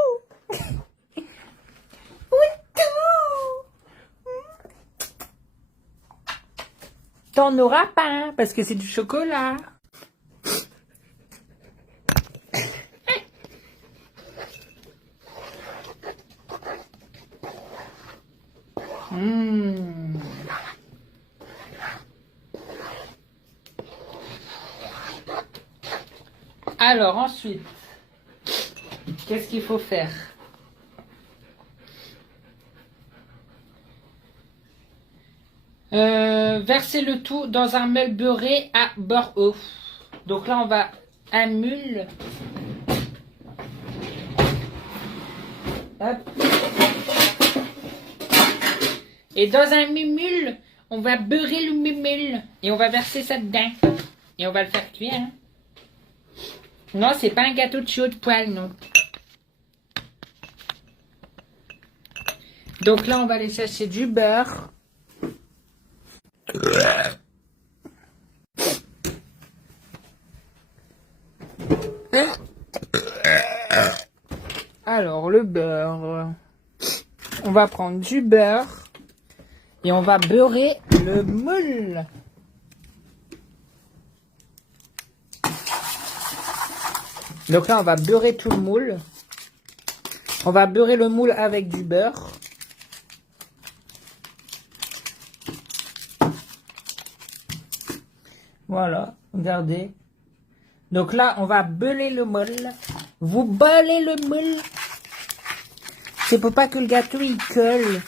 On touille! T'en auras pas, hein, parce que c'est du chocolat. Alors ensuite, qu'est-ce qu'il faut faire? Verser le tout dans un meule beurré à beurre haut. Donc là, on va un moule. Hop. Et dans un mumule, on va beurrer le mumule. Et on va verser ça dedans. Et on va le faire cuire. Hein. Non, c'est pas un gâteau de chaud de poêle, non. Donc là, on va aller chercher du beurre. Alors, le beurre. On va prendre du beurre. Et on va beurrer le moule. Donc là, on va beurrer tout le moule. On va beurrer le moule avec du beurre. Voilà, regardez. Donc là, on va beurrer le moule. Vous beurrez le moule. C'est pour pas que le gâteau, il colle.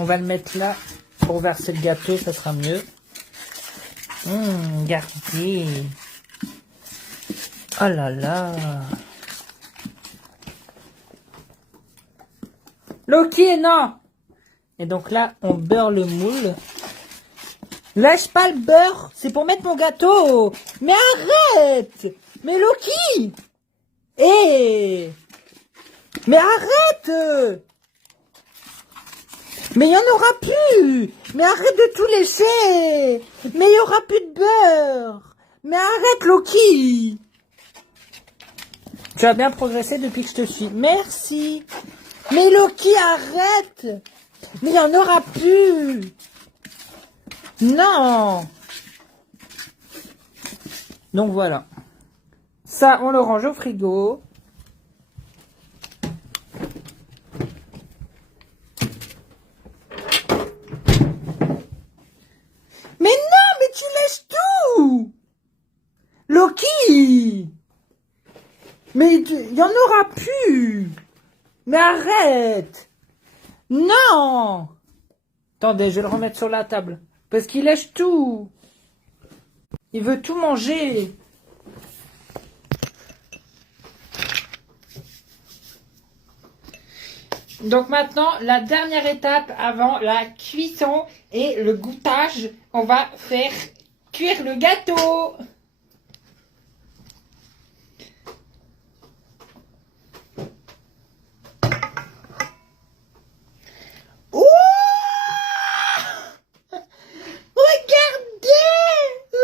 On va le mettre là pour verser le gâteau, ça sera mieux. Regardez. Oh là là. Loki, non. Et donc là, on beurre le moule. Lâche pas le beurre, c'est pour mettre mon gâteau. Mais arrête. Mais Loki. Eh. Mais arrête. Mais il n'y en aura plus. Mais arrête de tout lécher. Mais il n'y aura plus de beurre. Mais arrête, Loki. Tu as bien progressé depuis que je te suis. Merci. Mais Loki, arrête. Mais il n'y en aura plus. Non. Donc voilà. Ça, on le range au frigo. Mais non, mais tu lèches tout. Loki. Mais il n'y en aura plus. Mais arrête. Non. Attendez, je vais le remettre sur la table. Parce qu'il lèche tout. Il veut tout manger. Donc maintenant, la dernière étape avant la cuisson et le goûtage, on va faire cuire le gâteau. Ouh! Regardez! Ouh!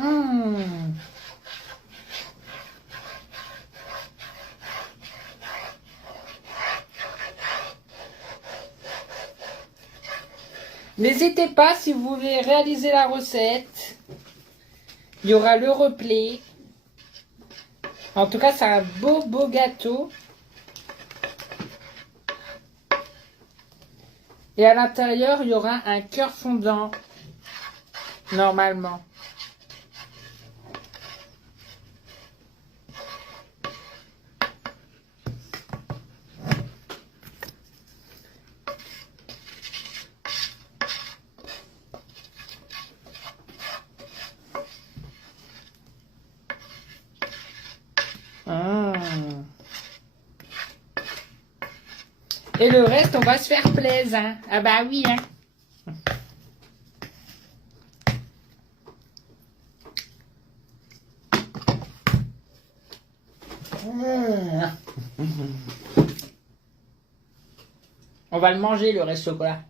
Mmh. N'hésitez pas si vous voulez réaliser la recette. Il y aura le replay. En tout cas, c'est un beau gâteau. Et à l'intérieur, il y aura un cœur fondant. Normalement. Et le reste, on va se faire plaisir. Hein. Ah bah oui, hein. On va le manger, le reste chocolat.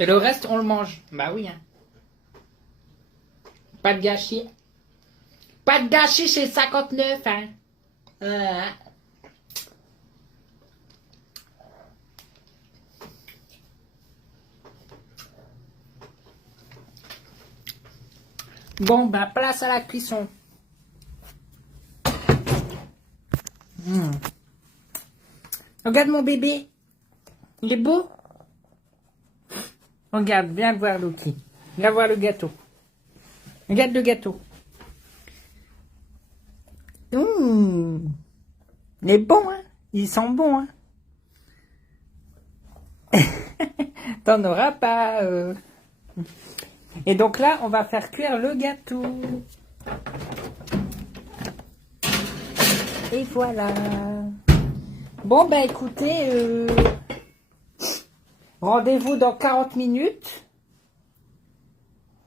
Et le reste, on le mange. Bah oui, hein. Pas de gâchis. Pas de gâchis chez 59, hein. Bon, bah place à la cuisson. Regarde mon bébé. Il est beau. Regarde, viens voir Loki. Viens voir le gâteau. Regarde le gâteau. Il est bon, hein. Il sent bon, hein. T'en auras pas. Et donc là, on va faire cuire le gâteau. Et voilà. Bon, bah écoutez, rendez-vous dans 40 minutes.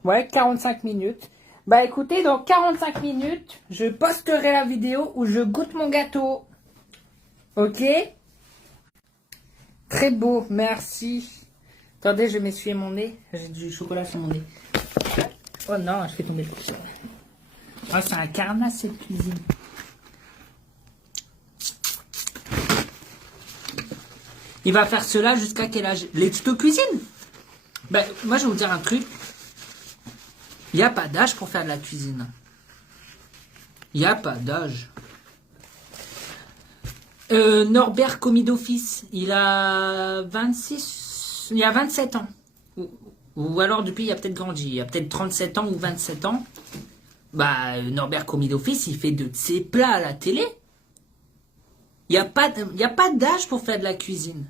Ouais, 45 minutes. Bah écoutez, dans 45 minutes, je posterai la vidéo où je goûte mon gâteau. Ok? Très beau, merci. Attendez, je vais m'essuyer mon nez. J'ai du chocolat sur mon nez. Oh non, je fais tomber le chocolat. Oh, c'est un carnat cette cuisine. Il va faire cela jusqu'à quel âge? Les tutos cuisine? Ben, moi, je vais vous dire un truc. Il n'y a pas d'âge pour faire de la cuisine. Il n'y a pas d'âge. Norbert commis d'office, il a 26... Il a 27 ans. Ou alors depuis, il a peut-être grandi. Il a peut-être 37 ans ou 27 ans. Bah, Norbert commis d'office, il fait de ses plats à la télé. Il n'y a pas d'âge pour faire de la cuisine.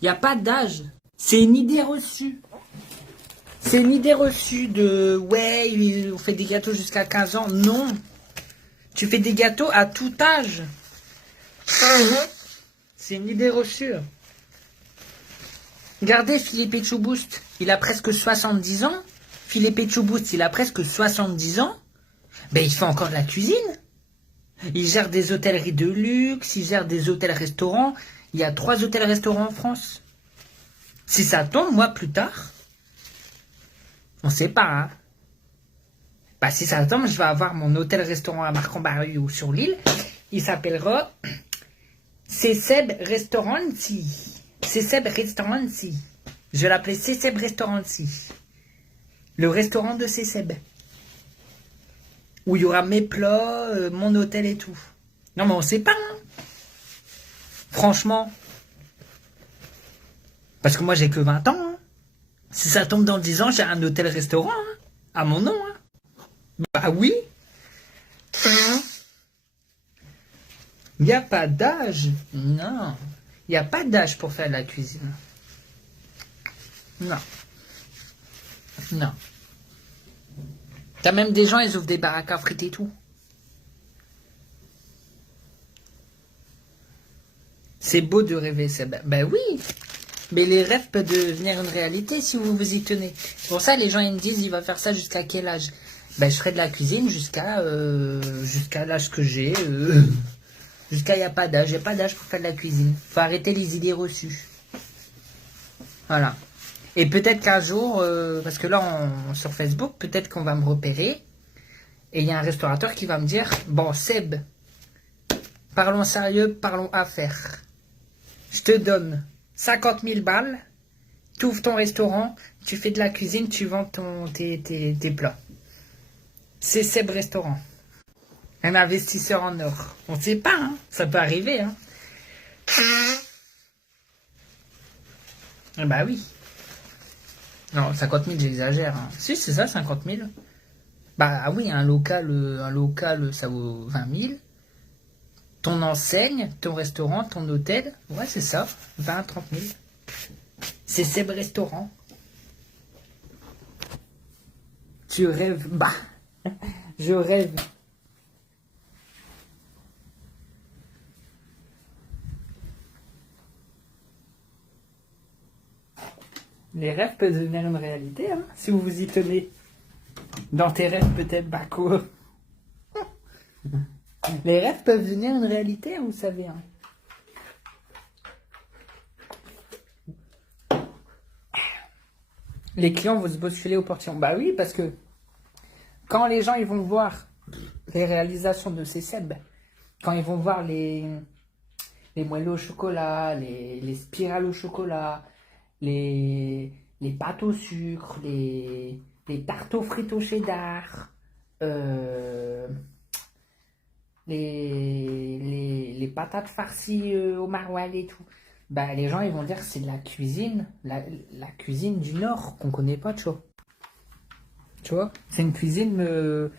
Il n'y a pas d'âge. C'est une idée reçue. C'est une idée reçue de ouais, on fait des gâteaux jusqu'à 15 ans. Non. Tu fais des gâteaux à tout âge. C'est une idée reçue. Regardez Philippe Etcheboost, il a presque 70 ans. Philippe Etcheboost, il a presque 70 ans. Ben, il fait encore de la cuisine. Il gère des hôtelleries de luxe, il gère des hôtels-restaurants. Il y a 3 hôtels-restaurants en France. Si ça tombe, moi, plus tard, on sait pas, hein. Bah, si ça tombe, je vais avoir mon hôtel-restaurant à Marc-en-Barœul ou sur l'île. Il s'appellera Céceb Restaurancy. Céceb Restaurancy. Je vais l'appeler Céceb Restaurancy. Le restaurant de Céceb. Où il y aura mes plats, mon hôtel et tout. Non, mais on sait pas, hein. Franchement. Parce que moi, j'ai que 20 ans, hein. Si ça tombe dans 10 ans, j'ai un hôtel-restaurant, hein, à mon nom, hein. Bah oui. Il n'y a pas d'âge. Non. Il n'y a pas d'âge pour faire la cuisine. Non. Non. T'as même des gens, ils ouvrent des baraques à frites et tout. C'est beau de rêver, ça. Ben oui. Mais les rêves peuvent devenir une réalité si vous vous y tenez. Pour ça, les gens, ils me disent, il va faire ça jusqu'à quel âge? Ben, je ferai de la cuisine jusqu'à l'âge que j'ai. Jusqu'à il n'y a pas d'âge. Il n'y a pas d'âge pour faire de la cuisine. Faut arrêter les idées reçues. Voilà. Et peut-être qu'un jour, parce que là, sur Facebook, peut-être qu'on va me repérer. Et il y a un restaurateur qui va me dire, bon, Seb, parlons sérieux, parlons affaires. Je te donne 50 000 balles, tu ouvres ton restaurant, tu fais de la cuisine, tu vends tes plats. C'est Seb Restaurant. Un investisseur en or. On ne sait pas, hein. Ça peut arriver, hein. Bah oui. Non, 50 000, j'exagère, hein. Si, c'est ça, 50 000. Bah oui, un local, ça vaut 20 000. Ton enseigne, ton restaurant, ton hôtel, ouais, c'est ça, 20 30 000. C'est Seb Restaurant. Tu rêves, bah, je rêve. Les rêves peuvent devenir une réalité, hein, si vous vous y tenez. Dans tes rêves, peut-être, Baco. Les rêves peuvent devenir une réalité, hein, vous savez. Hein. Les clients vont se bousculer au portillon. Bah oui, parce que quand les gens ils vont voir les réalisations de ces Seb, quand ils vont voir les moelleux au chocolat, les spirales au chocolat, les pâtes au sucre, les tartes aux frites au cheddar, les patates farcies au maroilles et tout, bah les gens ils vont dire que c'est de la cuisine, la cuisine du Nord qu'on connaît pas, tu vois, c'est une cuisine,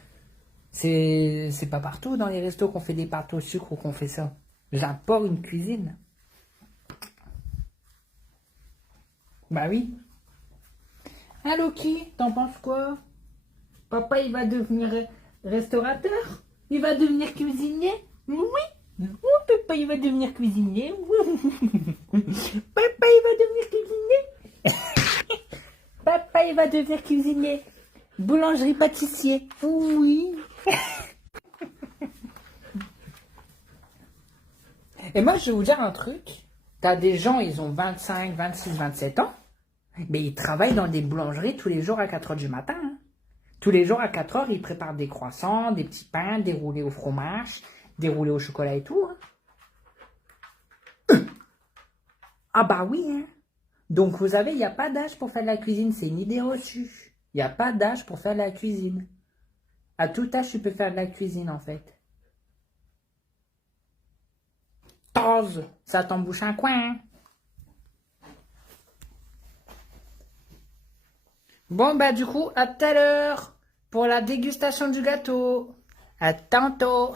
c'est pas partout dans les restos qu'on fait des pâtes au sucre ou qu'on fait ça. J'apporte une cuisine. Bah oui. Allô, qui? T'en penses quoi? Papa, il va devenir restaurateur? Il va devenir cuisinier? Oui. Oh, papa, il va devenir cuisinier. Papa, il va devenir cuisinier. Papa, il va devenir cuisinier. Boulangerie-pâtissier. Oui. Et moi, je vais vous dire un truc. T'as des gens, ils ont 25, 26, 27 ans. Mais ils travaillent dans des boulangeries tous les jours à 4 heures du matin. Hein. Tous les jours à 4 heures, ils préparent des croissants, des petits pains, des roulés au fromage, des roulés au chocolat et tout. Hein. Ah bah oui. Hein. Donc vous savez, il n'y a pas d'âge pour faire de la cuisine. C'est une idée reçue. Il n'y a pas d'âge pour faire de la cuisine. À tout âge, tu peux faire de la cuisine en fait. Tose, ça t'embouche un coin. Hein. Bon, bah du coup, à tout à l'heure pour la dégustation du gâteau. À tantôt.